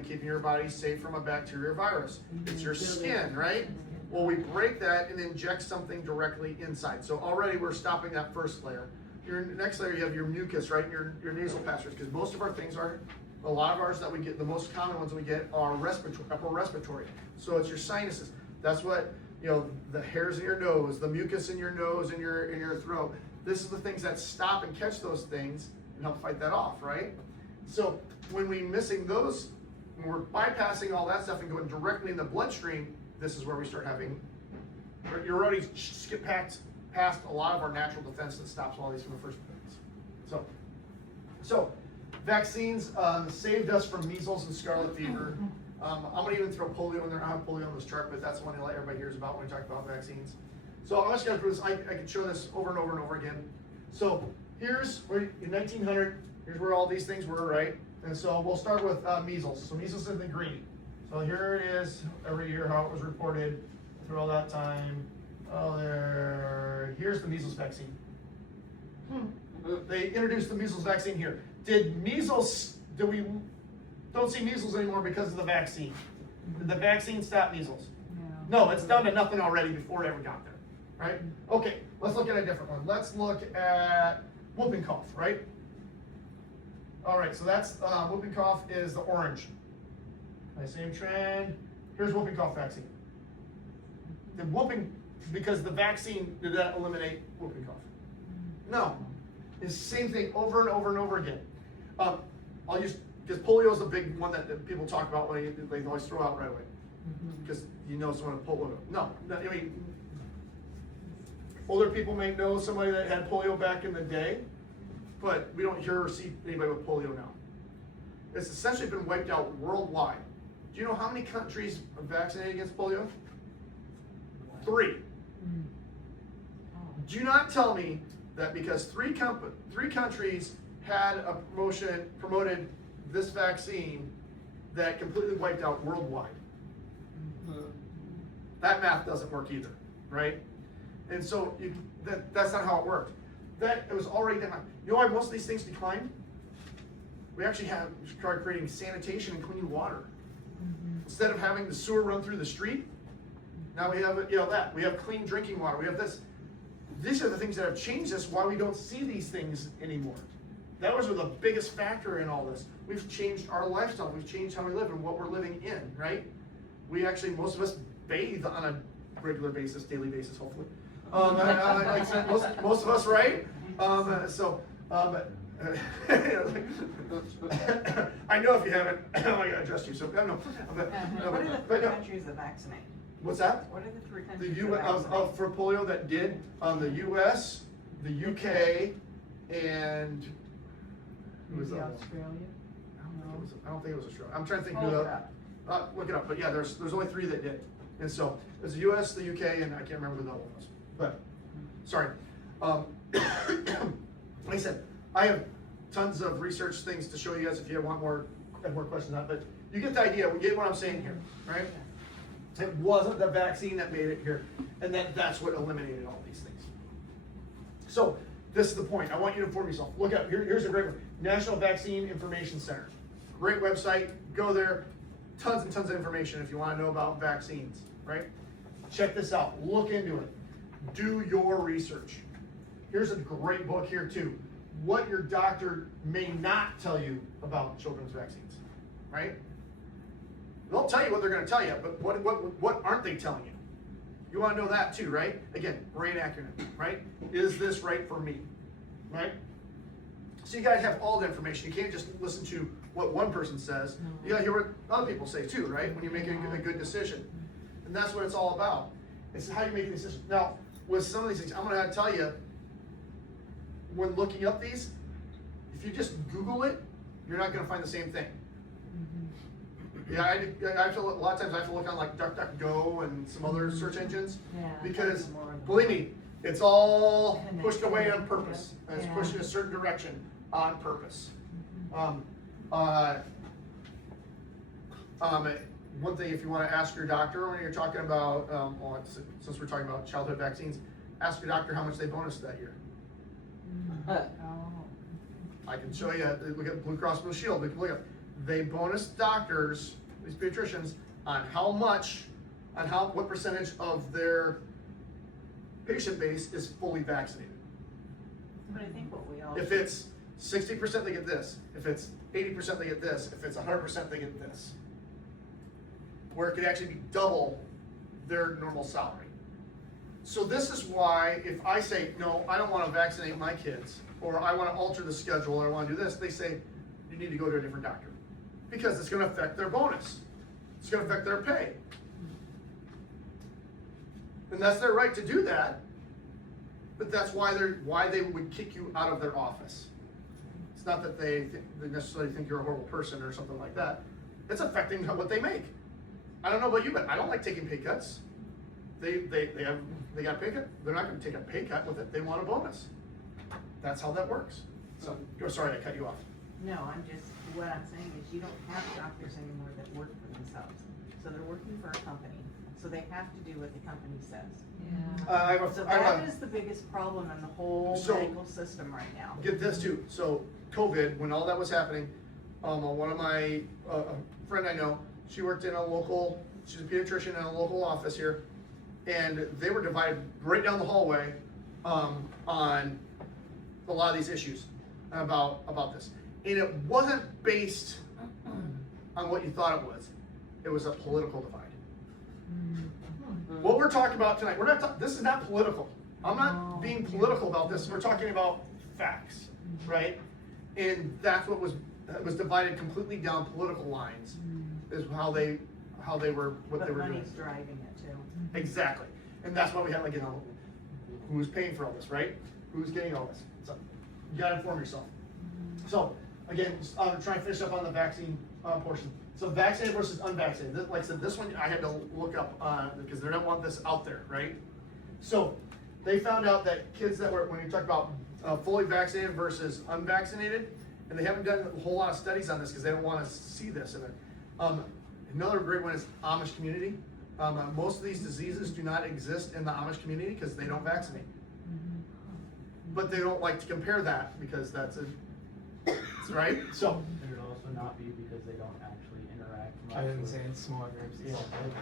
keeping your body safe from a bacteria or virus? It's your skin, right? Well, we break that and inject something directly inside. So already we're stopping that first layer. Your next layer, you have your mucus, right? Your nasal passages, because most of our things are, a lot of ours that we get, the most common ones we get are respiratory, upper respiratory. So it's your sinuses. That's what, you know, the hairs in your nose, the mucus in your nose and your throat. This is the things that stop and catch those things and help fight that off, right? So when we're missing those, when we're bypassing all that stuff and going directly in the bloodstream, this is where we start having, you're already skip past a lot of our natural defense that stops all these from the first place. So vaccines saved us from measles and scarlet fever. I'm gonna even throw polio in there. I have polio on this chart, but that's the one that everybody hears about when we talk about vaccines. So I'm just gonna prove this. I can show this over and over and over again. So here's where in 1900, here's where all these things were, right? And so we'll start with measles. So measles in the green. So here it is every year how it was reported through all that time. Oh, here's the measles vaccine. They introduced the measles vaccine here. We don't see measles anymore because of the vaccine? Did the vaccine stop measles? No, it's down to nothing already before it ever got there, right? Okay, let's look at a different one. Let's look at whooping cough, right? All right, so that's whooping cough is the orange. My same trend. Here's whooping cough vaccine. The whooping, because the vaccine, did that eliminate whooping cough? No. It's the same thing over and over and over again. I'll use, because polio is a big one that people talk about when they always throw out right away. Because you know someone with polio. No, I mean, older people may know somebody that had polio back in the day, but we don't hear or see anybody with polio now. It's essentially been wiped out worldwide. Do you know how many countries are vaccinated against polio? 3. Do not tell me that because three countries had a promoted this vaccine that completely wiped out worldwide. That math doesn't work either, right? And so that's not how it worked. It was already done. You know why most of these things declined? We actually started creating sanitation and clean water. Instead of having the sewer run through the street, now we have that. We have clean drinking water. We have this. These are the things that have changed us, why we don't see these things anymore. That was the biggest factor in all this. We've changed our lifestyle. We've changed how we live and what we're living in, right? We actually, most of us bathe on a regular basis, daily basis, hopefully. Like I said, most of us, right? I know if you haven't, I gotta adjust you, so I don't know. What are the three countries that vaccinate? What's that? What are the three The countries U that vaccinate? for polio that did, the US, the UK, and who was Maybe that one? Australia? I don't think it was Australia. I'm trying to think who Hold the, up. look it up, but yeah, there's only 3 that did. And so, it's the US, the UK, and I can't remember who the other one was, but, sorry. Like I said, I have tons of research things to show you guys if you have more questions on it, but you get the idea, we get what I'm saying here, right? It wasn't the vaccine that made it here, and that's what eliminated all these things. So, this is the point. I want you to inform yourself. Look up, here's a great one. National Vaccine Information Center. Great website, go there. Tons and tons of information if you want to know about vaccines, right? Check this out, look into it. Do your research. Here's a great book here too. what your doctor may not tell you about children's vaccines, right? They'll tell you what they're going to tell you, but what aren't they telling you? You want to know that too, right? Again, brain acronym, right? Is this right for me, right? So you got to have all the information. You can't just listen to what one person says. You got to hear what other people say too, right? When you're making a good decision. And that's what it's all about. It's how you make a decision. Now, with some of these things, I'm going to tell you, when looking up these, if you just Google it, you're not going to find the same thing. Yeah, I have to, a lot of times I have to look on like DuckDuckGo and some other search engines, Yeah. because believe me, it's all pushed away on purpose. And it's pushed in a certain direction on purpose. One thing, if you want to ask your doctor when you're talking about, since we're talking about childhood vaccines, ask your doctor how much they bonused that year. Oh. I can show you. Look at Blue Cross Blue Shield. We can look at. They bonus doctors, these pediatricians, on what percentage of their patient base is fully vaccinated. But I think what we all. If it's 60%, they get this. If it's 80%, they get this. If it's 100%, they get this. Where it could actually be double their normal salary. So this is why if I say, no, I don't want to vaccinate my kids, or I want to alter the schedule, or I want to do this, they say, you need to go to a different doctor. Because it's going to affect their bonus. It's going to affect their pay. And that's their right to do that. But that's why they would kick you out of their office. It's not that they necessarily think you're a horrible person or something like that. It's affecting what they make. I don't know about you, but I don't like taking pay cuts. They got a pay cut. They're not going to take a pay cut with it. They want a bonus. That's how that works. So, sorry, I cut you off. No, what I'm saying is you don't have doctors anymore that work for themselves. So they're working for a company. So they have to do what the company says. Yeah. So that is the biggest problem in the whole medical system right now. Get this too. So COVID, when all that was happening, one of my a friend I know, she worked in she's a pediatrician in a local office here, and they were divided right down the hallway on a lot of these issues about this. And it wasn't based on what you thought it was. It was a political divide. What we're talking about tonight, this is not political. I'm not being political about this. We're talking about facts, right? And that's what was divided completely down political lines, is how they were, what But they were doing. money's driving it too. Exactly. And that's why we have, like, who's paying for all this, right? Who's getting all this? So you gotta inform yourself. So again, trying to finish up on the vaccine portion. So vaccinated versus unvaccinated. Like I said, this one I had to look up because they don't want this out there, right? So they found out that kids that were, when you talk about fully vaccinated versus unvaccinated, and they haven't done a whole lot of studies on this because they don't want to see this in it. Another great one is Amish community. Most of these diseases do not exist in the Amish community because they don't vaccinate. But they don't like to compare that because that's right? So It would also not be because they don't actually interact much. I didn't with- say it's small groups. Yeah.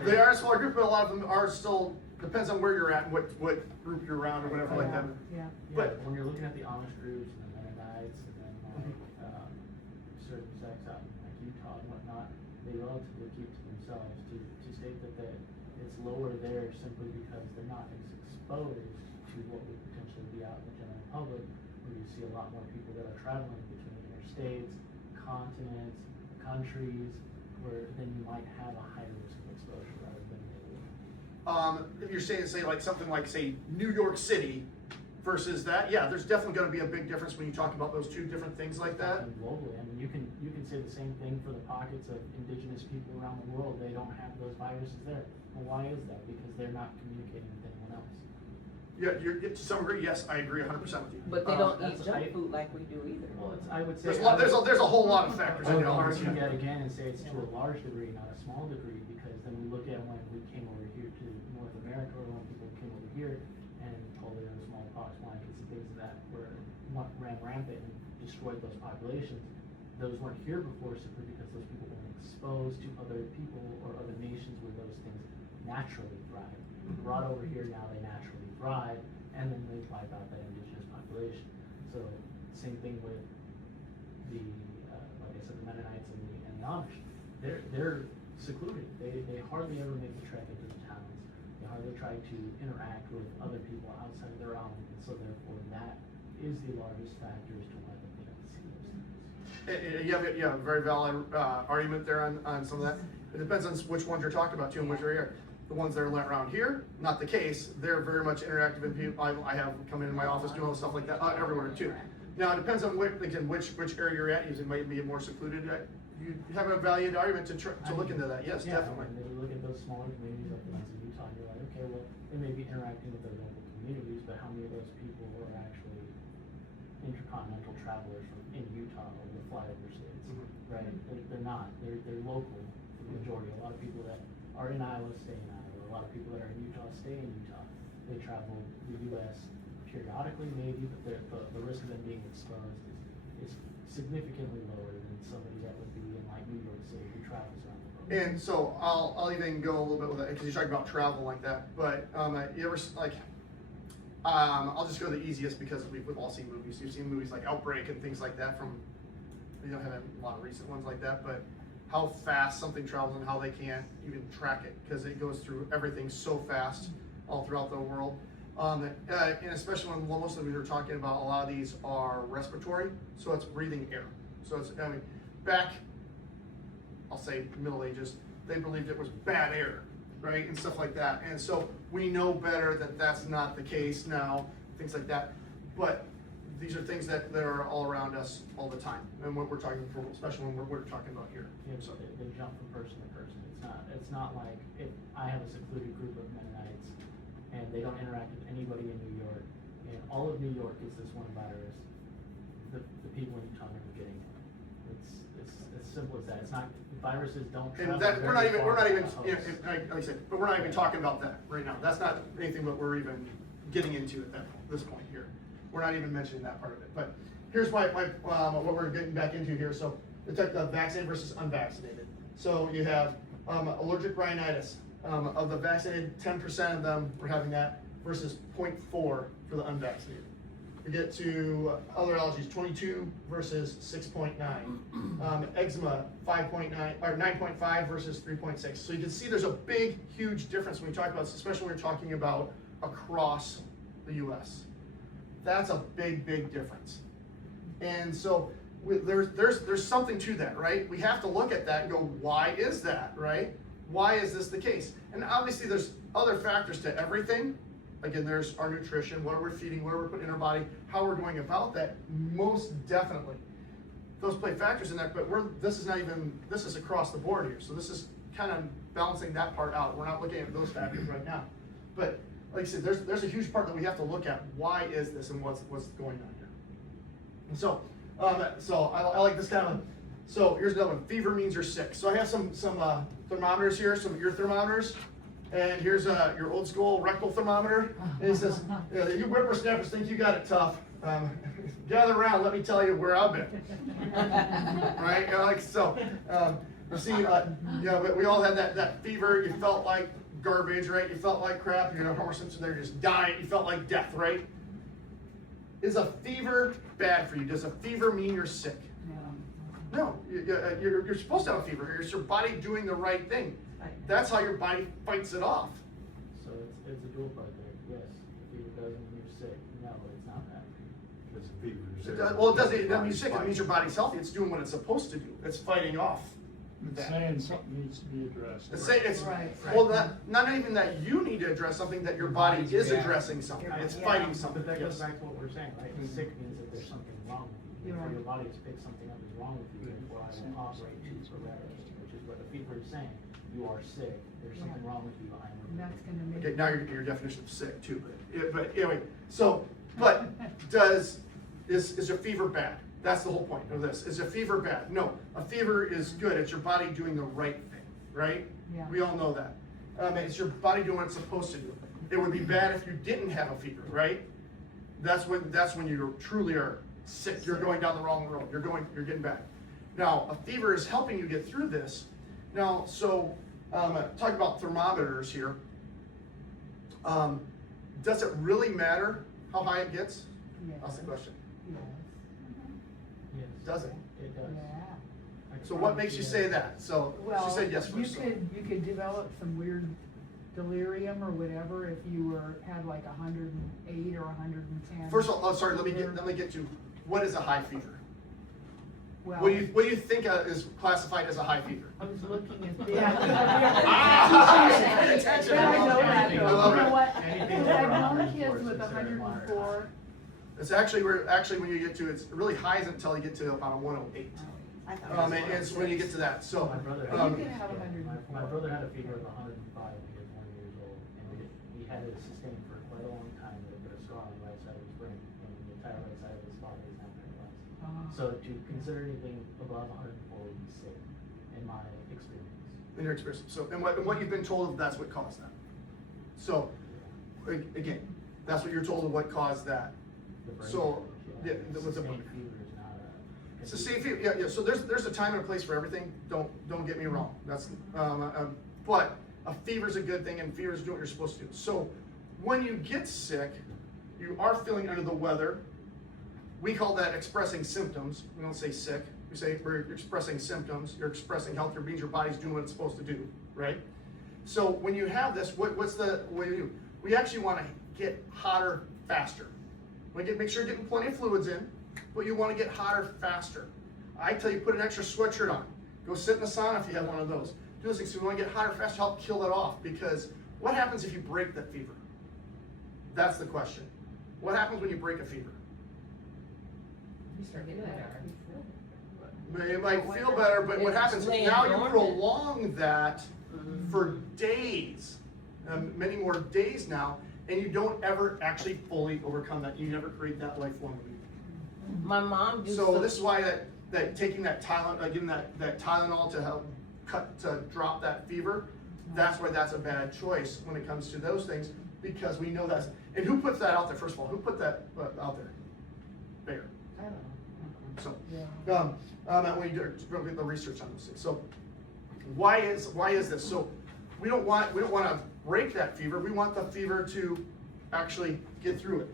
they are a small group, but a lot of them are still, depends on where you're at and what group you're around or whatever like that. Yeah. But- When you're looking at the Amish groups and the Mennonites and then certain sects out in like Utah and whatnot, they relatively keep to themselves. To state that it's lower there simply because they're not as exposed to what would potentially be out in the general public, where you see a lot more people that are traveling between interstates, continents, countries, where then you might have a higher risk of exposure rather than they would. If you're saying, say, like something like, say, New York City versus that, yeah, there's definitely going to be a big difference when you talk about those two different things like that. And globally, I mean, you can say the same thing for the pockets of indigenous people around the world. They don't have those viruses there. Well, why is that? Because they're not communicating with anyone else. Yeah, to some degree, yes, I agree 100% with you. But they don't eat that's- junk food like we do either. Well, I would say There's a whole lot of factors I in would all this. argue yet again and say it's to a large degree, not a small degree, because then we look at when we came over here to North America, or when people came over here and polio, smallpox, blankets, and things that ran rampant and destroyed those populations. Those weren't here before simply because those people weren't exposed to other people or other nations where those things naturally thrive. Brought over here, now they naturally thrive, and then they wipe out that indigenous population. So Same thing with the, like I said, the Mennonites and the Amish. They're secluded. They hardly ever make the trek into the towns. They hardly try to interact with other people outside of their own. And so therefore, that is the largest factor as to why they don't see those things. You have a very valid argument there on some of that. It depends on which ones you're talking about too and which area. The ones that are around here, not the case. They're very much interactive and people, I have come into my office doing all stuff like that everywhere too. Now it depends on which area you're at. You might be more secluded. You have a valued argument to look into that. Yes, yeah, definitely. And then you look at those smaller communities like the ones in Utah, and you're like, okay, well, they may be interacting with their local communities, but how many of those people are actually intercontinental travelers from in Utah or the flyover states, right? They're not. They're local for the majority. A lot of people that are in Iowa stay in Iowa. A lot of people that are in Utah stay in Utah. They travel the U.S. periodically, maybe, but the risk of them being exposed is significantly lower than somebody that would be in like New York City who travels around the world. And so I'll even go a little bit with that because you talk about travel like that. But you ever like? I'll just go the easiest because we've all seen movies. You've seen movies like Outbreak and things like that from. We don't have a lot of recent ones like that, but how fast something travels and how they can't even track it because it goes through everything so fast all throughout the world. And especially when most of we were talking about, a lot of these are respiratory, so it's breathing air. So it's, back, I'll say Middle Ages, they believed it was bad air, right, and stuff like that. And so we know better that that's not the case now, things like that. But these are things that are all around us all the time, and what we're talking for, especially when we're talking about here. Yeah, so they jump from person to person. It's not like if I have a secluded group of Mennonites and they don't interact with anybody in New York, and all of New York is this one virus, the people in Utah are getting it. It's as simple as that. It's not, viruses don't travel. And that, we're not even, very far like I said, but we're not even talking about that right now. That's not anything that we're even getting into at this point here. We're not even mentioning that part of it. But here's what we're getting back into here. So we took the vaccinated versus unvaccinated. So you have allergic rhinitis. Of the vaccinated, 10% of them were having that versus 0.4 for the unvaccinated. We get to other allergies, 22 versus 6.9. Eczema, 5.9 or 9.5 versus 3.6. So you can see there's a big, huge difference when we talk about this, especially when we're talking about across the U.S. That's a big, big difference. And so there's something to that, right? We have to look at that and go, why is that, right? Why is this the case? And obviously there's other factors to everything. Again, there's our nutrition, what we're feeding, what we're putting in our body, how we're going about that, most definitely. Those play factors in that, but this is across the board here. So this is kind of balancing that part out. We're not looking at those factors right now. But like I said, there's a huge part that we have to look at. Why is this and what's going on here? And so I like this kind of. So here's another one. Fever means you're sick. So I have some thermometers here, some ear thermometers, and here's your old school rectal thermometer. And it says, "You whippersnappers think you got it tough. Gather around. Let me tell you where I've been." Right? Like so. You see, we all had that fever. You felt like garbage, right? You felt like crap. You know, Homer Simpson there, just dying. You felt like death, right? Is a fever bad for you? Does a fever mean you're sick? No. You're supposed to have a fever. It's your body doing the right thing. That's how your body fights it off. So it's a dual part there. Yes, the fever doesn't mean you're sick. No, it's not bad for you. It's a fever. It doesn't mean you're sick. It means your body's healthy. It's doing what it's supposed to do. It's fighting off. It's saying something needs to be addressed. Right. Well, not even that you need to address something, that your body is addressing something. It's fighting something. But that Yes. goes back to what we're saying, right? Sick means that there's something wrong with you. You're right. Your body has picked something up is wrong with you, therefore I will operate to correct it, which is what the fever is saying. You are sick. There's something wrong with you. I am. And that's gonna make. Okay, now your definition of sick too, but anyway, is a fever bad? That's the whole point of this. Is a fever bad? No, a fever is good. It's your body doing the right thing, right? Yeah. We all know that. It's your body doing what it's supposed to do. It would be bad if you didn't have a fever, right? That's when you truly are sick. You're going down the wrong road. You're getting bad. Now, a fever is helping you get through this. Now, so talk about thermometers here. Does it really matter how high it gets? Yes. That's the question. Yes. does it? It does. Yeah. I can So what promise makes you say that? So Well, she said yes you first. So. could develop some weird delirium or whatever if you had like 108 or 110. First of all, oh, sorry, let me get to, what is a high fever? Well, What do you think is classified as a high fever? I was looking at Ah! Yeah, I know that though. I love You know it. what? Anything Because I've over known 104 kids is with considered moderate. 104. It's actually when you get to, it's really high isn't until you get to about a 108. I thought it was And it's when you get to that, so. My brother But had, you can have yeah, 104. my brother had a fever of 105 when he was 1 years old, and he had it sustained for quite a long time. It put a scar on the right side of his brain, and the entire right side of his body is now paralyzed. So to consider anything above 104 would be sick, in my experience. In your experience. So, and what you've been told of, that's what caused that. So, again, that's what you're told of what caused that. The brain So, damage, yeah, with the- sustained fever is not a. It's the same fever, yeah. So there's a time and a place for everything. Don't get me wrong. That's, but a fever's a good thing, and fever's doing what you're supposed to do. So, when you get sick, you are feeling under the weather. We call that expressing symptoms. We don't say sick. We say we're expressing symptoms. You're expressing health. It means your body's doing what it's supposed to do, right? So when you have this, what's the way to do? We actually want to get hotter faster. Make sure you're getting plenty of fluids in, but you want to get hotter faster. I tell you, put an extra sweatshirt on. Go sit in the sauna if you have one of those. Do those things. So we want to get hotter faster, help kill it off. Because what happens if you break that fever? That's the question. What happens when you break a fever? You start getting better. You might feel better, but what It's happens, laying now you dormant. prolong that for days, many more days now, and you don't ever actually fully overcome that. You never create that lifelong immunity. My mom used So to. this is why that taking that Tylenol, giving that Tylenol to help to drop that fever, that's why that's a bad choice when it comes to those things, because we know that's, and who puts that out there, first of all? Who put that out there? Bayer. I don't know. So, Yeah. and when you do the research on those things. So, why is this? So, we don't want to break that fever. We want the fever to actually get through it.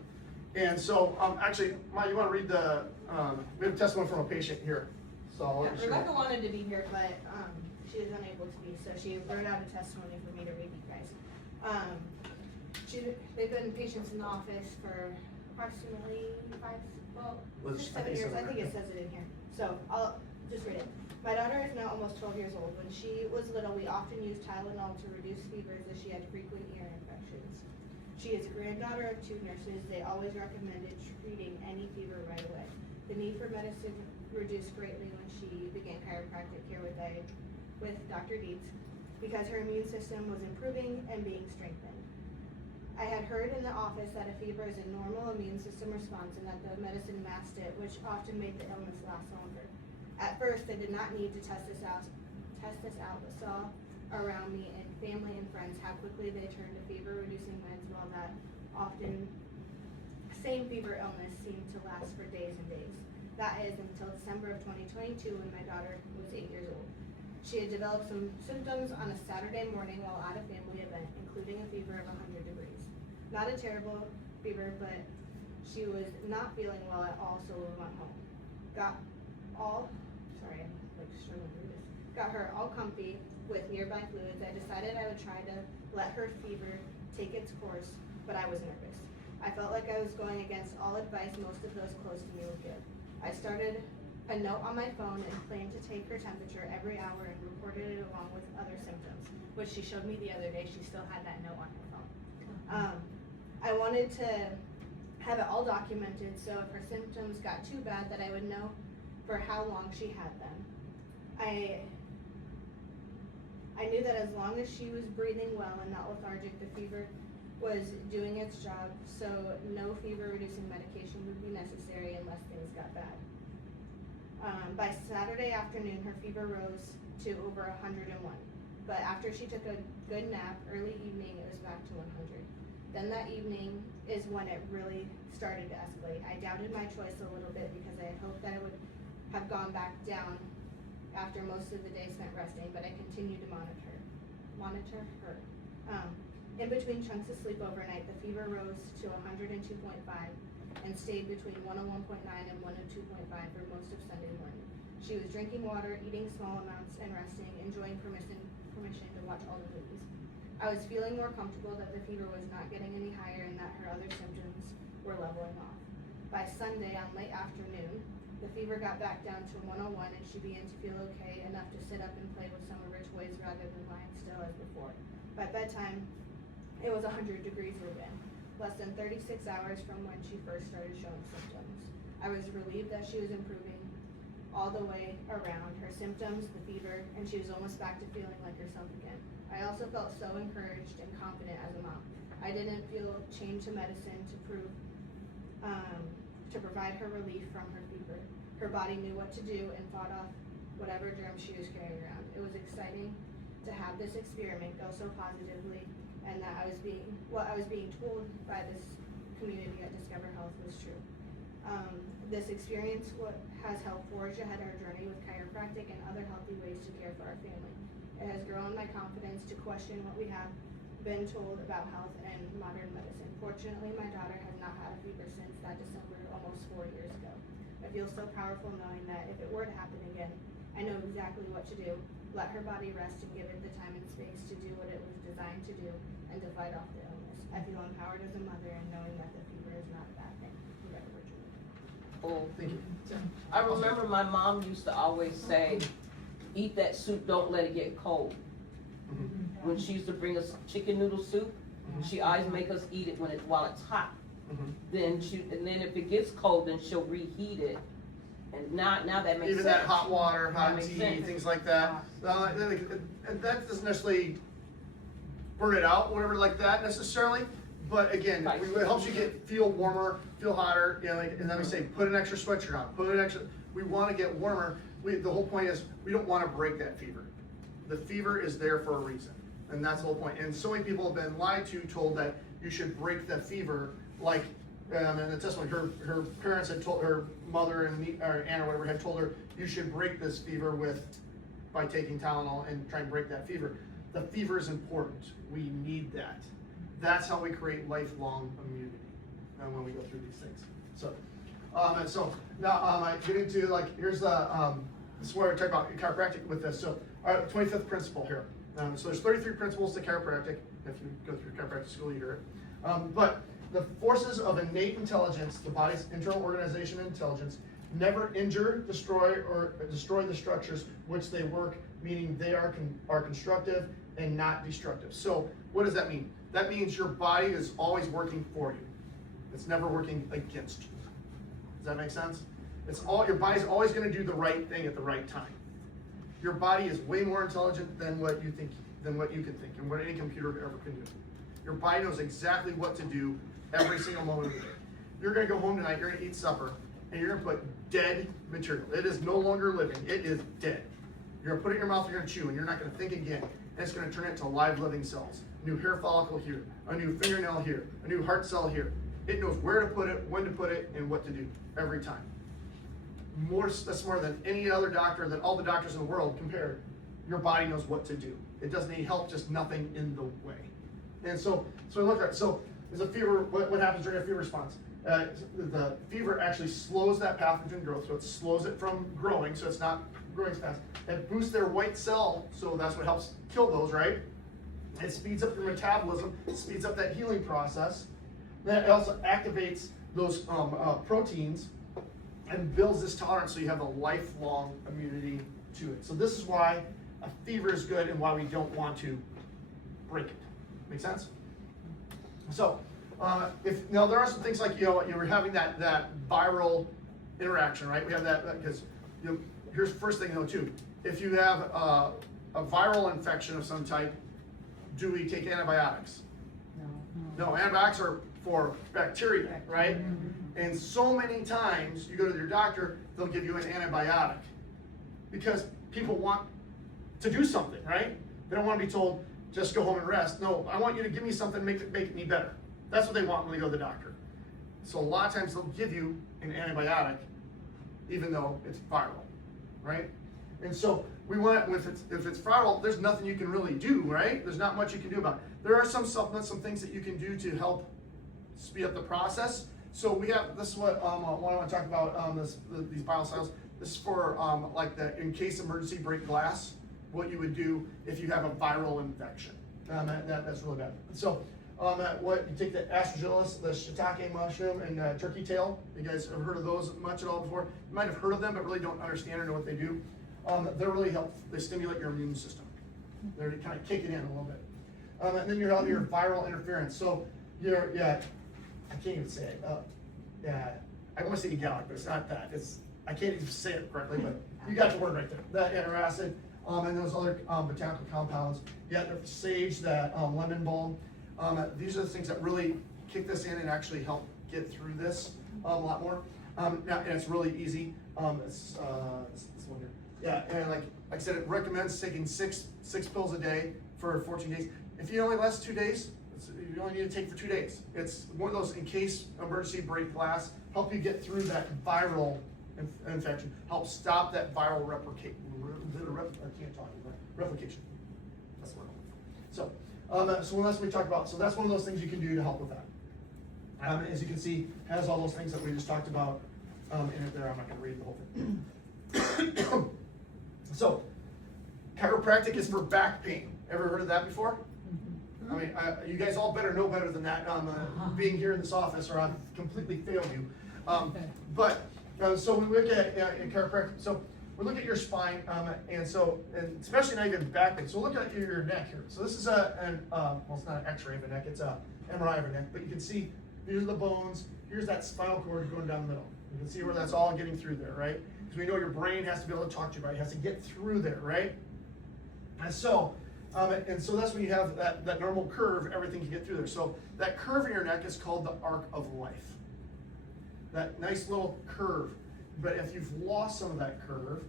And so, actually, Maya, you want to read the? We have a testimony from a patient here. So, I'll let you share. Rebecca wanted to be here, but she was unable to be, so she wrote out a testimony for me to read you guys. They've been patients in the office for approximately 6, 7 years. I think it says it in here. So I'll just read it. My daughter is now almost 12 years old. When she was little, we often used Tylenol to reduce fevers as she had frequent ear infections. She is a granddaughter of 2 nurses. They always recommended treating any fever right away. The need for medicine reduced greatly when she began chiropractic care with Dr. Dietz because her immune system was improving and being strengthened. I had heard in the office that a fever is a normal immune system response and that the medicine masked it, which often made the illness last longer. At first, I did not need to test this out, but saw around me and family and friends how quickly they turned to fever-reducing meds, while that often same fever illness seemed to last for days and days. That is until December of 2022 when my daughter was 8 years old. She had developed some symptoms on a Saturday morning while at a family event, including a fever of 100 degrees. Not a terrible fever, but she was not feeling well at all, so we went home. Got her all comfy with nearby fluids. I decided I would try to let her fever take its course, but I was nervous. I felt like I was going against all advice most of those close to me would give. I started a note on my phone and planned to take her temperature every hour and reported it along with other symptoms, which she showed me the other day. She still had that note on her phone. I wanted to have it all documented, so if her symptoms got too bad that I would know for how long she had them. I knew that as long as she was breathing well and not lethargic, the fever was doing its job, so no fever-reducing medication would be necessary unless things got bad. By Saturday afternoon, her fever rose to over 101, but after she took a good nap, early evening, it was back to 100. Then that evening is when it really started to escalate. I doubted my choice a little bit because I had hoped that it would have gone back down after most of the day spent resting, but I continued to monitor her. In between chunks of sleep overnight, the fever rose to 102.5 and stayed between 101.9 and 102.5 for most of Sunday morning. She was drinking water, eating small amounts, and resting, enjoying permission to watch all the movies. I was feeling more comfortable that the fever was not getting any higher and that her other symptoms were leveling off. By Sunday, on late afternoon, the fever got back down to 101 and she began to feel okay enough to sit up and play with some of her toys rather than lying still as before. By bedtime, it was 100 degrees within, less than 36 hours from when she first started showing symptoms. I was relieved that she was improving all the way around, her symptoms, the fever, and she was almost back to feeling like herself again. I also felt so encouraged and confident as a mom. I didn't feel chained to medicine to provide her relief from her fever. Her body knew what to do and fought off whatever germs she was carrying around. It was exciting to have this experiment go so positively, and that what I was being told by this community at Discover Health was true. This experience has helped forge ahead our journey with chiropractic and other healthy ways to care for our family. It has grown my confidence to question what we have been told about health and modern medicine. Fortunately, my daughter has not had a fever since that December, almost 4 years ago. I feel so powerful knowing that if it were to happen again, I know exactly what to do. Let her body rest and give it the time and space to do what it was designed to do and to fight off the illness. I feel empowered as a mother and knowing that the fever is not a bad thing. Oh, Thank you. I remember my mom used to always say, eat that soup, don't let it get cold. Mhm. When she used to bring us chicken noodle soup, she always make us eat it while it's hot. Mhm. Then if it gets cold, then she'll reheat it. And now that makes Even sense. that hot water, hot makes tea, sense. things like that. And that doesn't necessarily burn it out, whatever like that necessarily. But again, Right. it helps you feel warmer, feel hotter. You know, and then we say put an extra sweatshirt on. We want to get warmer. The whole point is we don't want to break that fever. The fever is there for a reason, and that's the whole point. And so many people have been lied to, told that you should break the fever. Like in the testimony, her parents had told her mother or aunt or whatever had told her you should break this fever by taking Tylenol and try and break that fever. The fever is important. We need that. That's how we create lifelong immunity when we go through these things. So, and so now I get into here's the this is where we talk about chiropractic with this. So, all right, 25th principle here. So there's 33 principles to chiropractic. If you go through chiropractic school, you hear it. But the forces of innate intelligence, the body's internal organization and intelligence, never injure, destroy the structures which they work, meaning they are constructive and not destructive. So what does that mean? That means your body is always working for you. It's never working against you. Does that make sense? Your body's always going to do the right thing at the right time. Your body is way more intelligent than what you think, than what you can think, and what any computer ever can do. Your body knows exactly what to do every single moment of the day. You're going to go home tonight, you're going to eat supper, and you're going to put dead material. It is no longer living, it is dead. You're going to put it in your mouth, you're going to chew, and you're not going to think again. And it's going to turn it into live living cells. A new hair follicle here, a new fingernail here, a new heart cell here. It knows where to put it, when to put it, and what to do every time. That's more than any other doctor, than all the doctors in the world compared. Your body knows what to do. It doesn't need help, just nothing in the way. And so look at it. So there's a fever. What happens during a fever response? The fever actually slows that pathogen growth, so it slows it from growing, so it's not growing as fast. It boosts their white cell, so that's what helps kill those, right? It speeds up their metabolism, it speeds up that healing process. Then it also activates those proteins and builds this tolerance, so you have a lifelong immunity to it. So this is why a fever is good and why we don't want to break it. Make sense? So, now there are some things like, you're having that viral interaction, right? We have that because here's the first thing though too. If you have a viral infection of some type, do we take antibiotics? No, antibiotics are for bacteria, right? And so many times you go to your doctor, they'll give you an antibiotic because people want to do something, right? They don't want to be told, just go home and rest. No, I want you to give me something to make me better. That's what they want when they go to the doctor. So a lot of times they'll give you an antibiotic, even though it's viral, right? And so we want, if it's viral, there's nothing you can really do, right? There's not much you can do about it. there are some supplements, some things that you can do to help speed up the process. So we have, this is what I want to talk about, these biocides. This is for like in case emergency break glass, what you would do if you have a viral infection. That's really bad. So what you take the aspergillus, the shiitake mushroom, and turkey tail. You guys have heard of those much at all before? You might have heard of them, but really don't understand or know what they do. They're really helpful. They stimulate your immune system. They're kind of kicking in a little bit. And then you have your viral interference. So I can't even say it. I want to say egalic, but it's not that. I can't even say it correctly, but you got the word right there. That antacid, and those other botanical compounds. Yeah, the sage, that lemon balm. These are the things that really kick this in and actually help get through this a lot more. Now, and it's really easy. It's one here. Yeah, and like I said, it recommends taking six pills a day for 14 days. If you only last 2 days, you only need to take for 2 days. It's one of those in case emergency break glass, help you get through that viral infection, help stop that viral replication. That's what I'm looking for. So that's what we talked about. So that's one of those things you can do to help with that. As you can see, has all those things that we just talked about in it there. I'm not going to read the whole thing. So, chiropractic is for back pain. Ever heard of that before? I mean, you guys all better know better than that, being here in this office, or I've completely failed you. So we look at chiropractic. So we look at your spine, and especially not even back pain. So look at your neck here. So this is well, it's not an X-ray of a neck; it's a MRI of a neck. But you can see these are the bones. Here's that spinal cord going down the middle. You can see where that's all getting through there, right? Because we know your brain has to be able to talk to you, right? It has to get through there, right? And so that's when you have that normal curve, everything can get through there. So that curve in your neck is called the arc of life. That nice little curve. But if you've lost some of that curve,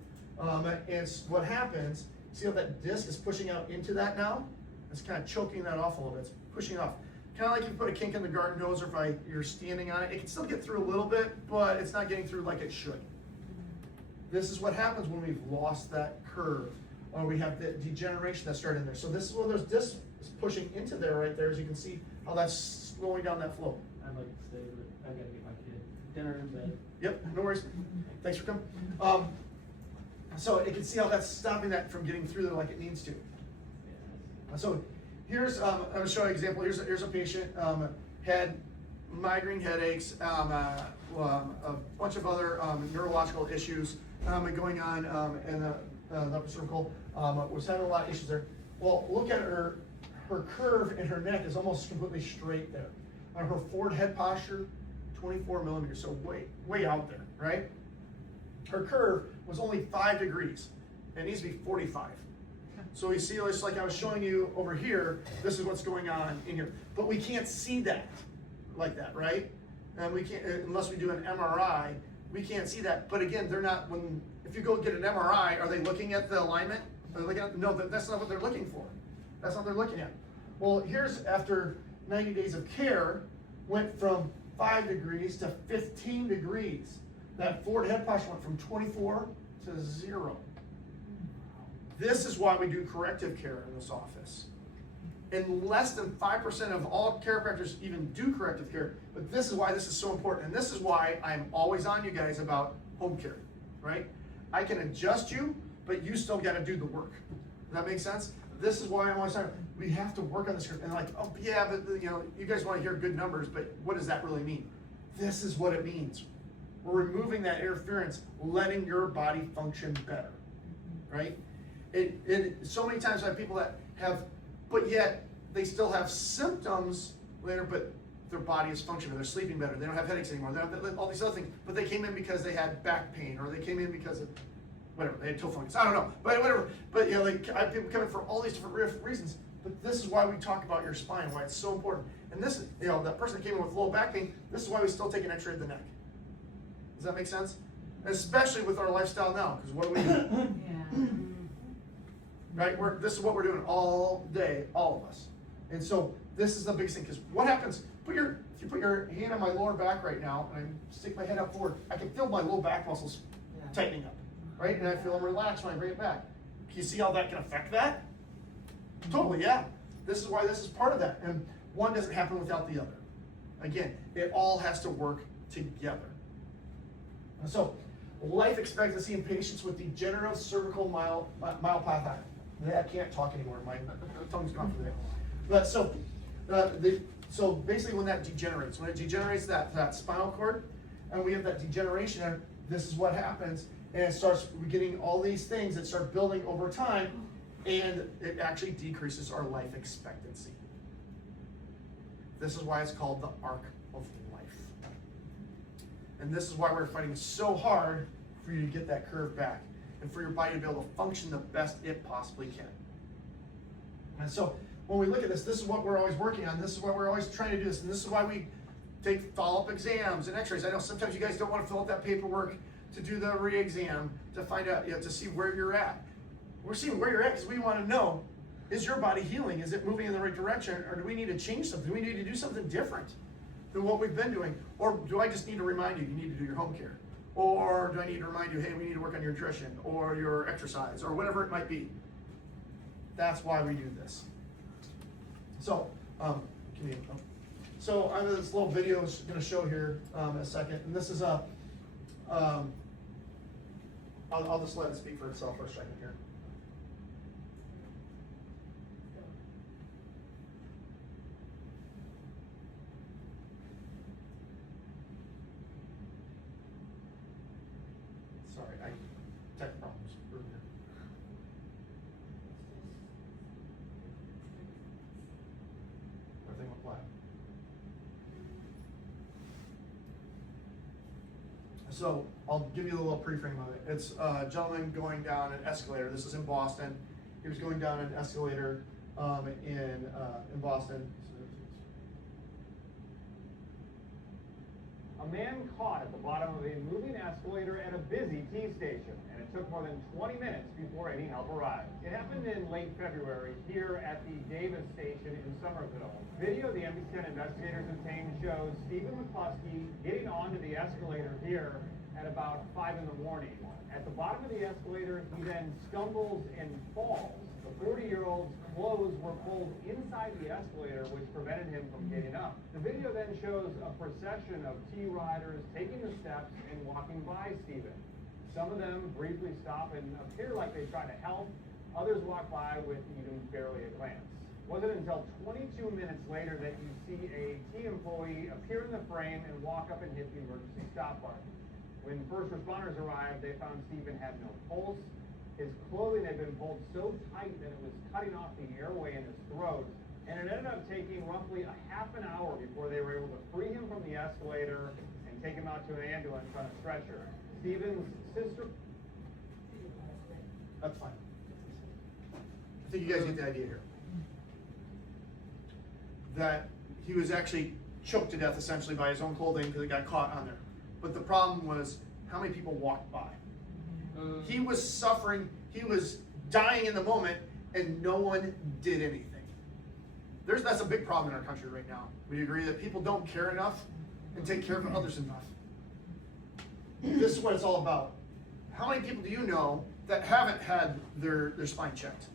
what happens, see how that disc is pushing out into that now? It's kind of choking that off a little bit. It's pushing off. Kind of like you put a kink in the garden hose, or if you're standing on it, it can still get through a little bit, but it's not getting through like it should. This is what happens when we've lost that curve, or we have the degeneration that started in there. So this is where those discs is pushing into there right there, as you can see how that's slowing down that flow. I'd like to stay, but I gotta get my kid dinner in bed. Yep, no worries. Thanks for coming. So you can see how that's stopping that from getting through there like it needs to. So here's, I'm going to show you an example. Here's a patient, had migraine headaches, a bunch of other neurological issues going on in the upper cervical, was having a lot of issues there. Well, look at her curve in her neck is almost completely straight there. On her forward head posture, 24 millimeters, so way out there, right? Her curve was only 5 degrees. It needs to be 45. So you see, just like I was showing you over here, this is what's going on in here. But we can't see that like that, right? And we can't, unless we do an MRI, we can't see that. But again, they're not, if you go get an MRI, are they looking at the alignment? Are they looking at, no, that's not what they're looking for. That's not what they're looking at. Well, here's after 90 days of care, went from 5 degrees to 15 degrees. That forward head posture went from 24 to 0. This is why we do corrective care in this office. And less than 5% of all chiropractors even do corrective care. But this is why this is so important. And this is why I'm always on you guys about home care, right? I can adjust you, but you still got to do the work. Does that make sense? This is why I'm always saying we have to work on this. And like, oh yeah, but you guys want to hear good numbers, but what does that really mean? This is what it means. We're removing that interference, letting your body function better, right? So many times I have people that have, but yet they still have symptoms later, but their body is functioning, they're sleeping better, they don't have headaches anymore, they don't have all these other things, but they came in because they had back pain, or they came in because of whatever, they had toe fungus, I don't know, but whatever. But like I have people coming for all these different reasons, but this is why we talk about your spine, why it's so important. And this is, that person that came in with low back pain, this is why we still take an x-ray of the neck. Does that make sense? Especially with our lifestyle now, because what do we do? Yeah. Right? This is what we're doing all day, all of us. And so this is the biggest thing, because what happens, if you put your hand on my lower back right now, and I stick my head up forward, I can feel my low back muscles tightening up, right? And I feel them relax when I bring it back. Can you see how that can affect that? Totally, yeah. This is why this is part of that. And one doesn't happen without the other. Again, it all has to work together. And so, life expectancy in patients with degenerative cervical myopathy. I can't talk anymore. My tongue's gone for the day. But so basically, when it degenerates that spinal cord, and we have that degeneration, this is what happens, and it starts getting all these things that start building over time, and it actually decreases our life expectancy. This is why it's called the arc of life. And this is why we're fighting so hard for you to get that curve back and for your body to be able to function the best it possibly can. And so when we look at this, this is what we're always working on. This is why we're always trying to do this. And this is why we take follow-up exams and x-rays. I know sometimes you guys don't want to fill out that paperwork to do the re-exam to find out, to see where you're at. We're seeing where you're at because we want to know, is your body healing? Is it moving in the right direction? Or do we need to change something? Do we need to do something different than what we've been doing? Or do I just need to remind you, you need to do your home care? Or do I need to remind you, hey, we need to work on your nutrition or your exercise or whatever it might be? That's why we do this. So, so I have this little video I'm going to show here in a second. And this is a, I'll just let it speak for itself for a second here. Sorry, tech problems. Everything went black. So I'll give you a little pre-frame of it. It's a gentleman going down an escalator. This is in Boston. He was going down an escalator in Boston. A man caught at the bottom of a moving escalator at a busy T station, and it took more than 20 minutes before any help arrived. It happened in late February here at the Davis station in Somerville. Video the NBC10 investigators obtained shows Stephen McCluskey getting onto the escalator here at about 5 in the morning. At the bottom of the escalator, he then stumbles and falls. The 40-year-old's clothes were pulled inside the escalator, which prevented him from getting up. The video then shows a procession of T-riders taking the steps and walking by Stephen. Some of them briefly stop and appear like they try to help. Others walk by with even barely a glance. It wasn't until 22 minutes later that you see a T employee appear in the frame and walk up and hit the emergency stop button. When first responders arrived, they found Stephen had no pulse. His clothing had been pulled so tight that it was cutting off the airway in his throat, and it ended up taking roughly a half an hour before they were able to free him from the escalator and take him out to an ambulance on a stretcher. Stephen's sister... That's fine. I think you guys get the idea here. That he was actually choked to death essentially by his own clothing because it got caught on there. But the problem was how many people walked by. He was suffering, he was dying in the moment, and no one did anything. That's a big problem in our country right now. We agree that people don't care enough and take care of others enough. This is what it's all about. How many people do you know that haven't had their spine checked?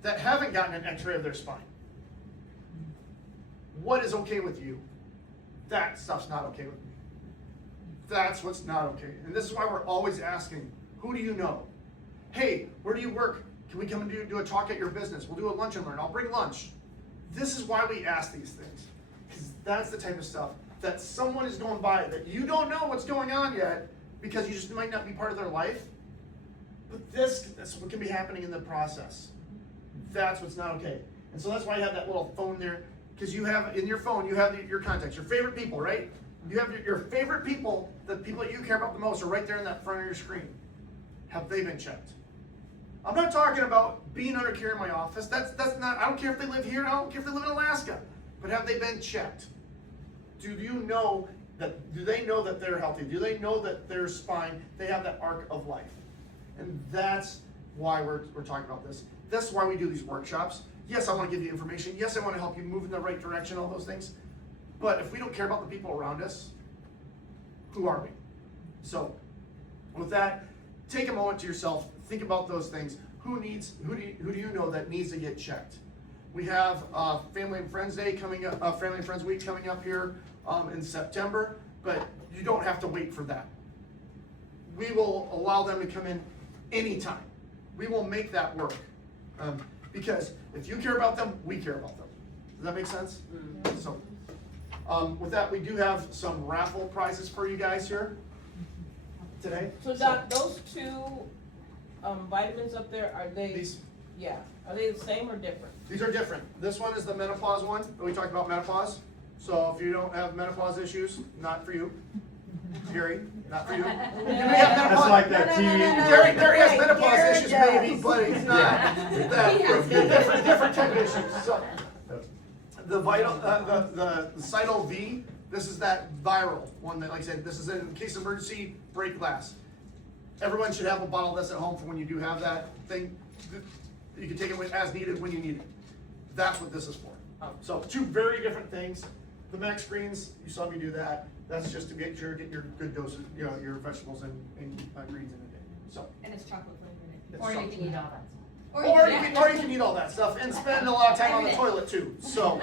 That haven't gotten an x-ray of their spine? What is okay with you? That stuff's not okay with me. That's what's not okay. And this is why we're always asking, who do you know? Hey, where do you work? Can we come and do a talk at your business? We'll do a lunch and learn. I'll bring lunch. This is why we ask these things. Because that's the type of stuff that someone is going by that you don't know what's going on yet because you just might not be part of their life. But that's what can be happening in the process. That's what's not okay. And so that's why you have that little phone there. Because you have, in your phone, you have your contacts, your favorite people, right? You have your favorite people, the people that you care about the most are right there in that front of your screen. Have they been checked? I'm not talking about being under care in my office. That's not, I don't care if they live here, I don't care if they live in Alaska. But have they been checked? Do they know that they're healthy? Do they know that their spine, they have that arc of life? And that's why we're talking about this. That's why we do these workshops. Yes, I want to give you information. Yes, I want to help you move in the right direction, all those things. But if we don't care about the people around us, who are we? So, with that, take a moment to yourself. Think about those things. Who do you know that needs to get checked? We have Family and Friends Day coming up, Family and Friends Week coming up here in September, but you don't have to wait for that. We will allow them to come in anytime. We will make that work. Because if you care about them, we care about them. Does that make sense? So, with that, we do have some raffle prizes for you guys here today. So Doc, those two vitamins up there, are they, These, are they the same or different? these are different. This one is the menopause one. We talked about menopause. So if you don't have menopause issues, not for you. Gary, not for you. You may have That's menopause. like that TV. Gary has Wait, menopause Gary issues does. maybe, but he's not different type of issues. So the the Cyto V, this is that viral one that, like I said, this is in case of emergency, break glass. Everyone should have a bottle of this at home for when you do have that thing. You can take it as needed when you need it. That's what this is for. So two very different things. The Max Greens, you saw me do that. That's just to make sure get your good dose of, your vegetables and greens in a day. So. And it's chocolate flavored. Or you can eat all that. Or you can eat all that stuff and spend a lot of time on the toilet too. So,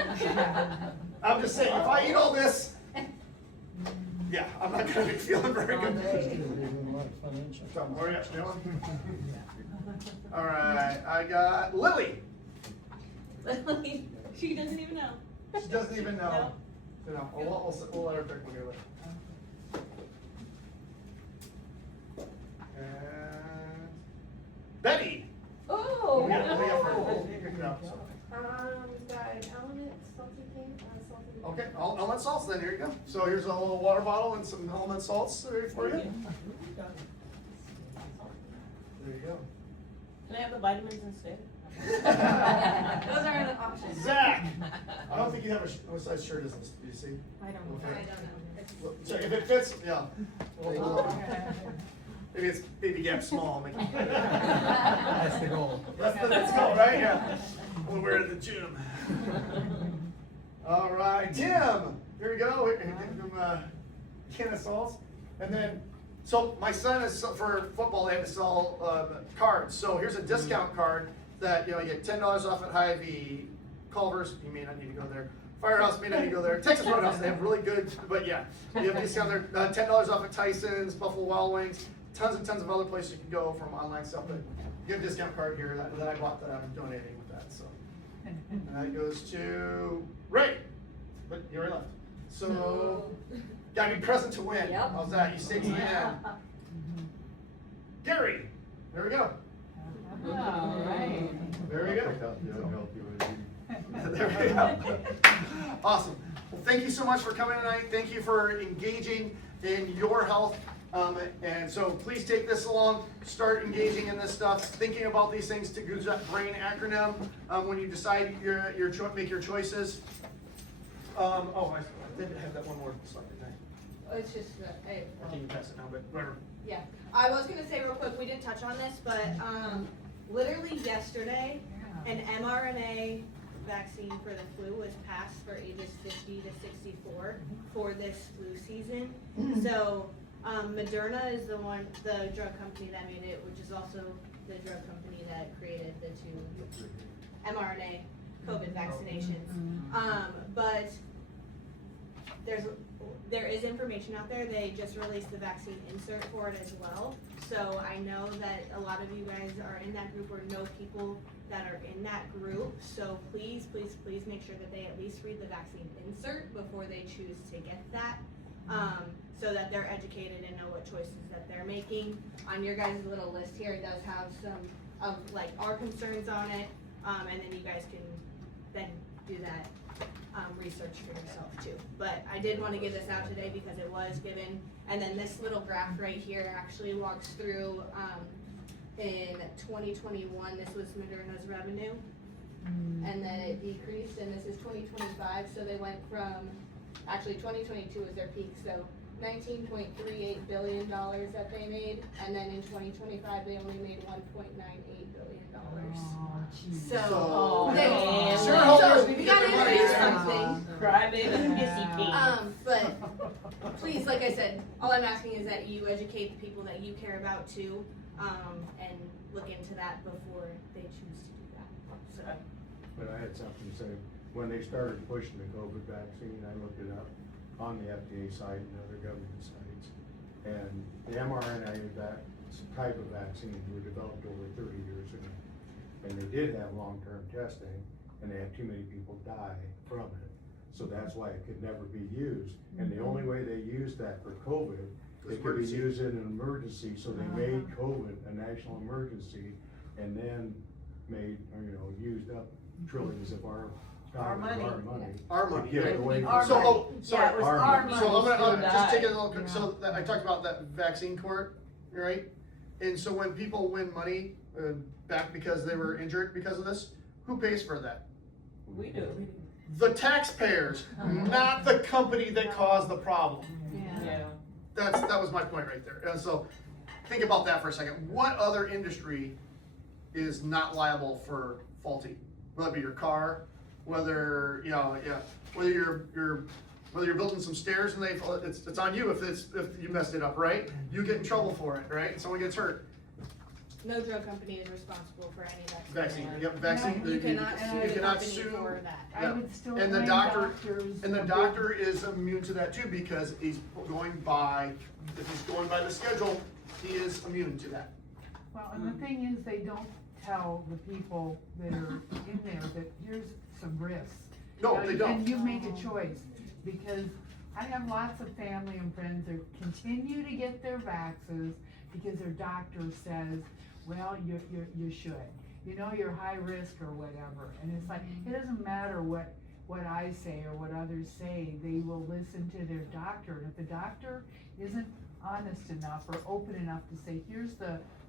I'm just saying, if I eat all this, yeah, I'm not gonna be feeling very good. Or, yeah, all right, I got Lily. She doesn't even know. She doesn't even know. No, we'll let her pick one here later. And Betty. Oh. We got her. Pick it up, so. We've got an Element salty cake, salty. Okay, element salts then, here you go. So here's a little water bottle and some element salts there for you. There you go. Can I have the vitamins instead? Those are the options. Zach, I don't think you have what size shirt is this, do you see? I don't know. Okay. I don't know. Look, check if it fits, yeah. Maybe it's baby gap small. That's the goal. That's goal, right? Yeah. We'll wear it at the gym. All right, Tim. Here we go. Give him a can of salts. And then, so my son is, for football, they have to sell cards. So here's a discount card that, you get $10 off at Hy-Vee. Culver's, you may not need to go there. Firehouse, may not need to go there. Texas Roadhouse, they have really good, but yeah. You have a discount there. $10 off at Tyson's, Buffalo Wild Wings. Tons and tons of other places you can go from online stuff, but you have a discount card here that I bought that I'm donating with that, so. And that goes to Ray, but you already left. So, gotta be present to win. Yep. How's that? You stay to the end. Gary, there we go. All right. There we go. There we go. Awesome. Well, thank you so much for coming tonight. Thank you for engaging in your health. And so please take this along, start engaging in this stuff, thinking about these things to use that BRAIN acronym when you decide make your choices. I did have that one more slide, didn't I? It's just, I think you pass it now, but whatever. yeah. I was gonna say real quick, we didn't touch on this, but, literally yesterday, an mRNA vaccine for the flu was passed for ages 50 to 64 for this flu season. So, Moderna is the drug company that made it, which is also the drug company that created the two mRNA COVID vaccinations. But there is information out there. They just released the vaccine insert for it as well. So I know that a lot of you guys are in that group or know people that are in that group. So please, please, please make sure that they at least read the vaccine insert before they choose to get that. So that they're educated and know what choices that they're making. On your guys' little list here, it does have some of like our concerns on it, and then you guys can then do that research for yourself too. But I did want to give this out today because it was given, and then this little graph right here actually walks through in 2021, this was Moderna's revenue, and then it decreased, and this is 2025, so they went from, actually 2022 was their peak, so $19.38 billion that they made, and then in 2025 they only made $1.98 billion. So, man. shareholders need to we get gotta their money do in. something. Crybaby pissy king. But please, like I said, all I'm asking is that you educate the people that you care about too, and look into that before they choose to do that. So, but I had something to say. When they started pushing the COVID vaccine, I looked it up on the FDA site and other government sites. And the mRNA type of vaccines were developed over 30 years ago. And they did have long-term testing, and they had too many people die from it. So that's why it could never be used. And the only way they used that for COVID, it could be used in an emergency, so they made COVID a national emergency, and then made, used up trillions of our money. Our money, to get right? away Our from money. it. So, Yeah, it was our our money. money. So I'm just take it a died. little quick, so I talked about that vaccine court, right? And so when people win money back because they were injured because of this, who pays for that? We do. The taxpayers, not the company that caused the problem. Yeah. That was my point right there. And so think about that for a second. What other industry is not liable for faulty? Whether it be your car, whether whether you're building some stairs and it's on you if you messed it up, right? You get in trouble for it, right? And someone gets hurt. No drug company is responsible for any Vaccine, yep, vaccine. You cannot sue the company sue. for that. Yeah. I would still And the blame doctor, doctors. and the doctor is immune to that too, because he's going by, if he's going by the schedule, he is immune to that. Well, and the thing is, they don't tell the people that are in there that here's some risks. No, they don't. And you make a choice, because I have lots of family and friends that continue to get their vaxes because their doctor says, well, you should. You're high risk or whatever. And it's like, it doesn't matter what I say or what others say, they will listen to their doctor. And if the doctor isn't honest enough or open enough to say, here's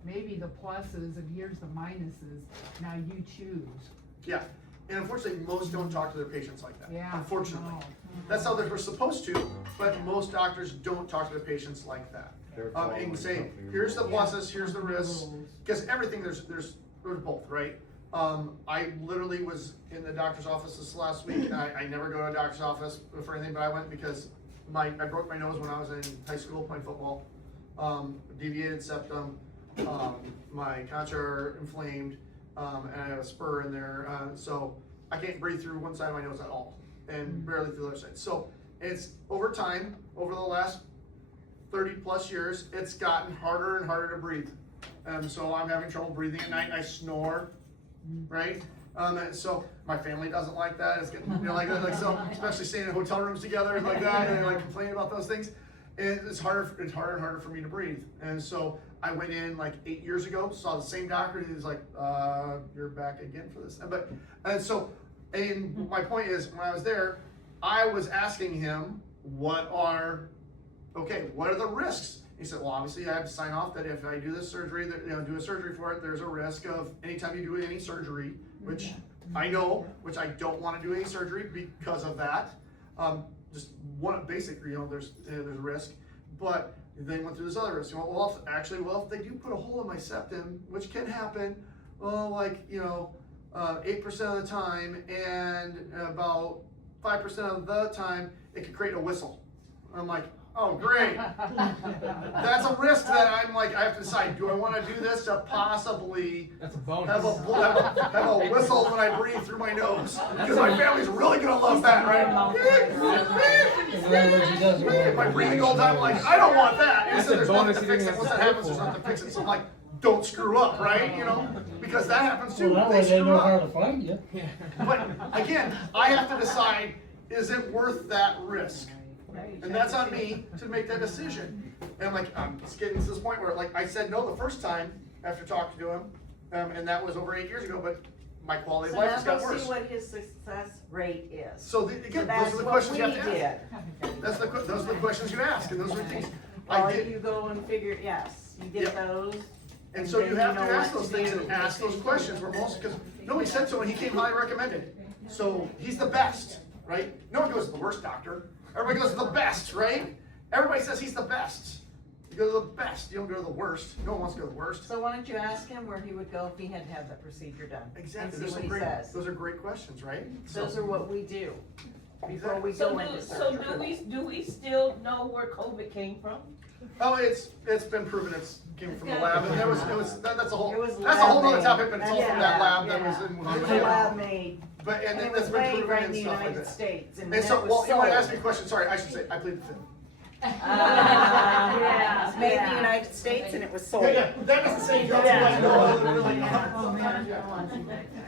maybe the pluses and here's the minuses, now you choose. Yeah, and unfortunately, most don't talk to their patients like that. Yeah. Unfortunately. no. That's how they were supposed to, but most doctors don't talk to their patients like that. They're And following say, company here's the rules. pluses, here's the risks, because everything, there's both, right? I literally was in the doctor's office this last week, and I never go to a doctor's office for anything, but I went because I broke my nose when I was in high school playing football. Deviated septum, my concha inflamed, and I have a spur in there, so I can't breathe through one side of my nose at all, and barely through the other side. So it's over time, over the last 30 plus years, it's gotten harder and harder to breathe. So I'm having trouble breathing at night. I snore, right? So my family doesn't like that. It's getting, so especially staying in hotel rooms together and like that, and like complaining about those things. And it's harder and harder for me to breathe. And so I went in like 8 years ago, saw the same doctor, and he was like, "You're back again for this." And my point is, when I was there, I was asking him, what are the risks? He said, well, obviously I have to sign off that if I do this surgery, do a surgery for it, there's a risk of anytime you do any surgery, which I know, which I don't want to do any surgery because of that. Just one basic, there's a risk, but then went through this other risk. If they do put a hole in my septum, which can happen, 8% of the time, and about 5% of the time, it could create a whistle. I'm like, oh, great. That's a risk that I have to decide, do I want to do this to possibly That's a bonus. have a whistle when I breathe through my nose? Because my family's really going to love that, right? My breathing all the time, I don't want that. And That's so a there's nothing bonus to you fix didn't it. Once have that to happens, pay there's for. nothing to fix it. So I'm like, don't screw up, right? Because that happens too. Well, that They way they screw know how up. to find you. But again, I have to decide, is it worth that risk? And that's on me to make that decision. And I'm just getting to this point where I said no the first time after talking to him, and that was over 8 years ago, but my quality of life has got So now worse. go see what his success rate is. So again, that's those are the what questions we you have to did. ask. Those are the questions you ask, and those are the things. Well, you go and figure, yes, you get Yep. those. And so then you have to know ask what those to things do. and ask those questions because nobody said so and he came highly recommended. So he's the best, right? No one goes to the worst doctor. Everybody goes to the best, right? Everybody says he's the best. You go to the best, you don't go to the worst. No one wants to go to the worst. So why don't you ask him where he would go if he had to have that procedure done? Exactly. And see what he Those says. are great questions, right? Those are what we do before Exactly. we go into surgery. do we still know where COVID came from? Oh, it's been proven it came from the lab, and that's a whole It was that's a whole other lab-made. topic, but it's all from that lab that Yeah. was in It was Wuhan. lab made. but, and And then it that's was been made proven right in and the stuff like United that. States, and And that so, was well, you want to sold. ask me a question, sorry, I should say, I plead the fifth. Yeah, it was made in the United States and it was sold. Yeah, that doesn't say. Yeah. Really, Oh, man, sometimes, yeah. I don't wanna see that guy.